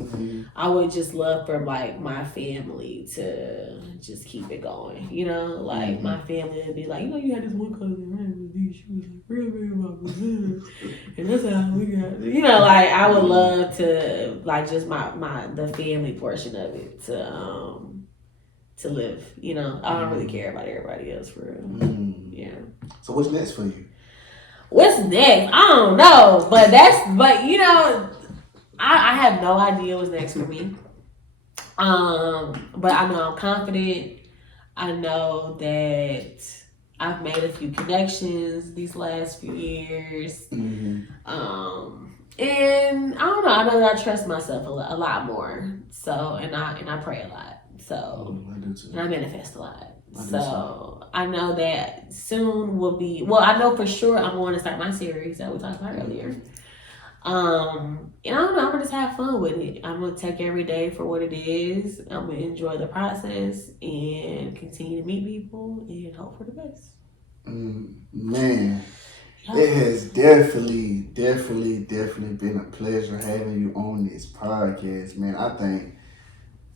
I would just love for like my family to just keep it going, you know, like my family would be like, you know, you had this one cousin, right? She was like real about and that's how we got, you know, like I would love to like just the family portion of it to live, you know. I don't really care about everybody else for real. Yeah. So what's next for you? What's next? I don't know, but you know, I have no idea what's next for me. But I know I'm confident. I know that I've made a few connections these last few years. And I don't know. I know that I trust myself a lot more. So and I pray a lot. So and I manifest a lot. So I know that soon will be. Well, I know for sure I'm going to start my series that we talked about earlier. And I don't know. I'm gonna just have fun with it. I'm gonna take every day for what it is. I'm gonna enjoy the process and continue to meet people and hope for the best. Man. It has definitely been a pleasure having you on this podcast, man. I think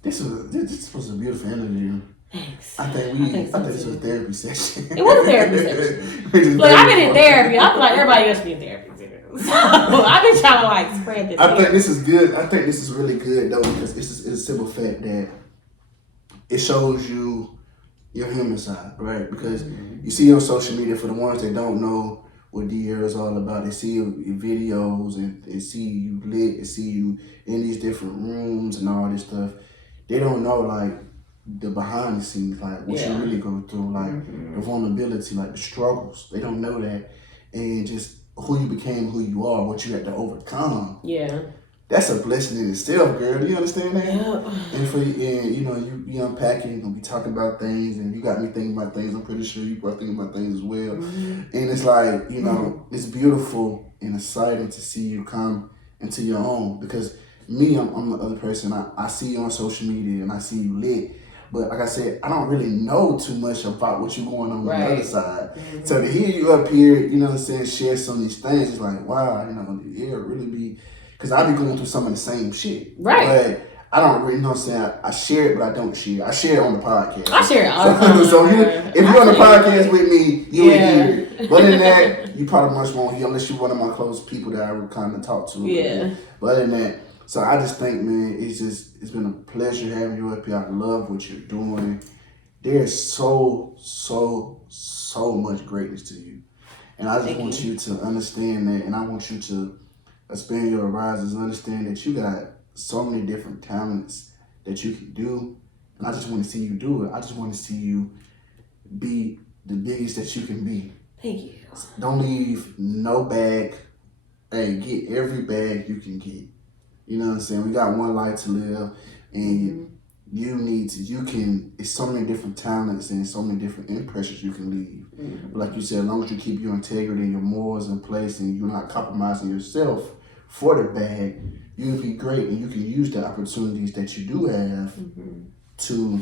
this was a beautiful interview. Thanks. I think this was a therapy session. It was a therapy session. Look, I've been in therapy. I feel like everybody else be in therapy too. So I've been trying to like spread this. I think this is good. I think this is really good though because it's a simple fact that it shows you your human side, right? Because you see on social media, for the ones that don't know what DEAIRA is all about, they see your videos and see you lit and see you in these different rooms and all this stuff. They don't know like the behind the scenes, like what you really go through, like the vulnerability, like the struggles. They don't know that, and just who you became, who you are, what you had to overcome. Yeah. that's a blessing in itself, girl. Do you understand that? Yeah. And you know, you be unpacking, you're gonna be talking about things, and you got me thinking about things. I'm pretty sure you are thinking about things as well. Mm-hmm. And it's like, you know, it's beautiful and exciting to see you come into your own. Because me, I'm the other person. I see you on social media and I see you lit. But like I said, I don't really know too much about what you're going on the other side. Mm-hmm. So to hear you up here, you know what I'm saying, share some of these things, it's like, wow, you know, yeah, really be. Because I be going through some of the same shit. Right. But I don't really, you know what I'm saying, I share it, but I don't share it. I share it on the podcast. I share it all the time. So if you're on the podcast with me, you will hear it. But in that, you probably much won't hear unless you're one of my close people that I would kind of talk to. Yeah. But in that, so I just think, man, it's been a pleasure having you up here. I love what you're doing. There's so much greatness to you. And I just want you to understand that, and I want you to expand your horizons and understand that you got so many different talents that you can do. And I just want to see you do it. I just want to see you be the biggest that you can be. Thank you. Don't leave no bag. Hey, get every bag you can get. You know what I'm saying? We got one life to live, and it's so many different talents and so many different impressions you can leave. Mm-hmm. But like you said, as long as you keep your integrity and your morals in place and you're not compromising yourself for the bag, you'll be great, and you can use the opportunities that you do have to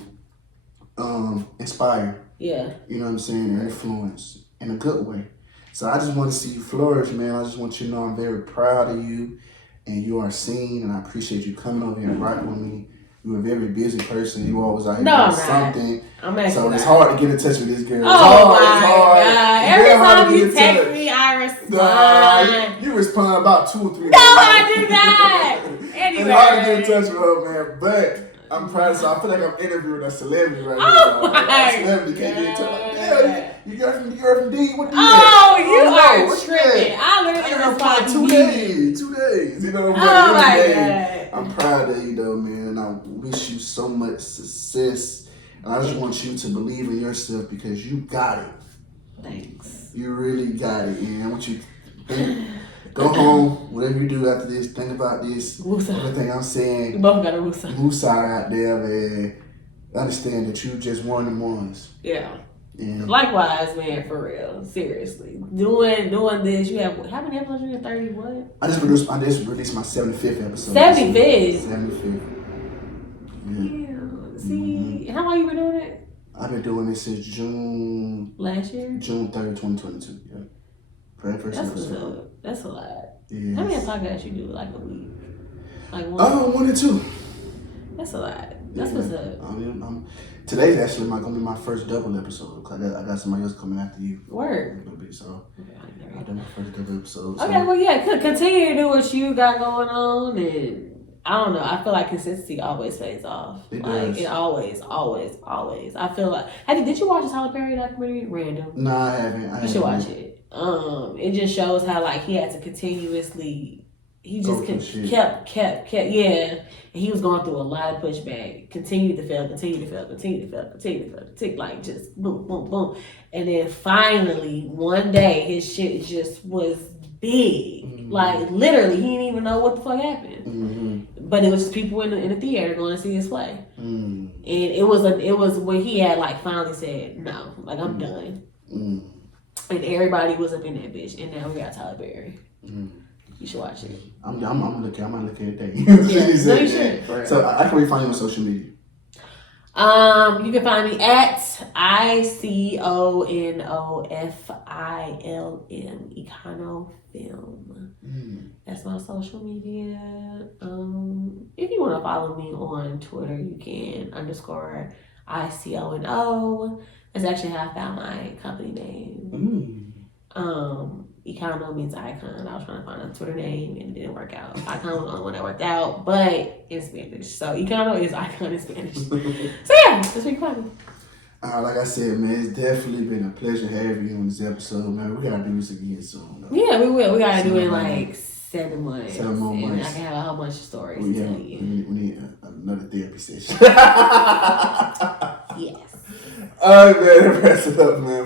inspire. Yeah. You know what I'm saying? And influence in a good way. So I just want to see you flourish, man. I just want you to know I'm very proud of you. And you are seen, and I appreciate you coming over here and rocking with me. You're a very busy person. You always out here doing something. So it's hard to get in touch with this girl. Oh my God. Every time you text me, I respond. You respond about 2 or 3 days. No, I do not. Anyway. It's hard to get in touch with her, man. But I'm proud of you. I feel like I'm interviewing a celebrity right now. Oh my celebrity can't get in touch. Like, yeah, you got from D. What do you are tripping. I literally respond 2 days. 2 days. You know, oh my God. I'm proud of you though, man, and I wish you so much success. And I just want you to believe in yourself because you got it. Thanks. You really got it, and I want you to go home, whatever you do after this, think about this. Everything I'm saying. We both got a Musa. Musa out there, man. Understand that you just one of them ones. Yeah. Likewise, man, for real. Seriously. Doing this, you have, how many episodes are you in? 30 what? I just released my 75th episode. 75th? 75th. Yeah. See, how long you been doing it? I've been doing this since June. Last year? June 3rd, 2022. Yeah. First episode. That's a lot. Yes. How many podcasts you do like a week? Like 1? 1 or 2. That's a lot. That's what's up. Today's actually gonna be my first double episode. Cause I got somebody else coming after you. Word. A little bit, so I done my first double episode. Okay, well, yeah, continue to do what you got going on, and I don't know. I feel like consistency always pays off. It does. It always. I feel like. Did you watch the Tyler Perry documentary, Random? No, I haven't. You should watch it. It just shows how like he had to continuously. He just kept, yeah. And he was going through a lot of pushback. Continued to fail, like just boom, boom, boom. And then finally, one day, his shit just was big. Mm-hmm. Like literally, he didn't even know what the fuck happened. Mm-hmm. But it was just people in the theater going to see his play. Mm-hmm. And it was when he had like finally said, no, like I'm done. Mm-hmm. And everybody was up in that bitch. And now we got Tyler Perry. Mm-hmm. You should watch it. I'm gonna look at it today. Yeah. No, you should. So I can find you on social media. You can find me at ICONOFILM, Econo Film. That's my social media. If you want to follow me on Twitter, you can _ICONO. That's actually how I found my company name. Econo means icon. I was trying to find a Twitter name and it didn't work out. Icon was the only one that worked out, but in Spanish. So Econo is icon in Spanish. So yeah, that's what you find me. Like I said, man, it's definitely been a pleasure having you on this episode, man. We gotta do this again soon, though. Yeah, we will. We gotta do it in like 7 months. 7 more months. And I can have a whole bunch of stories to tell you. We need another therapy session. Yes. All right, man. That's it up, man.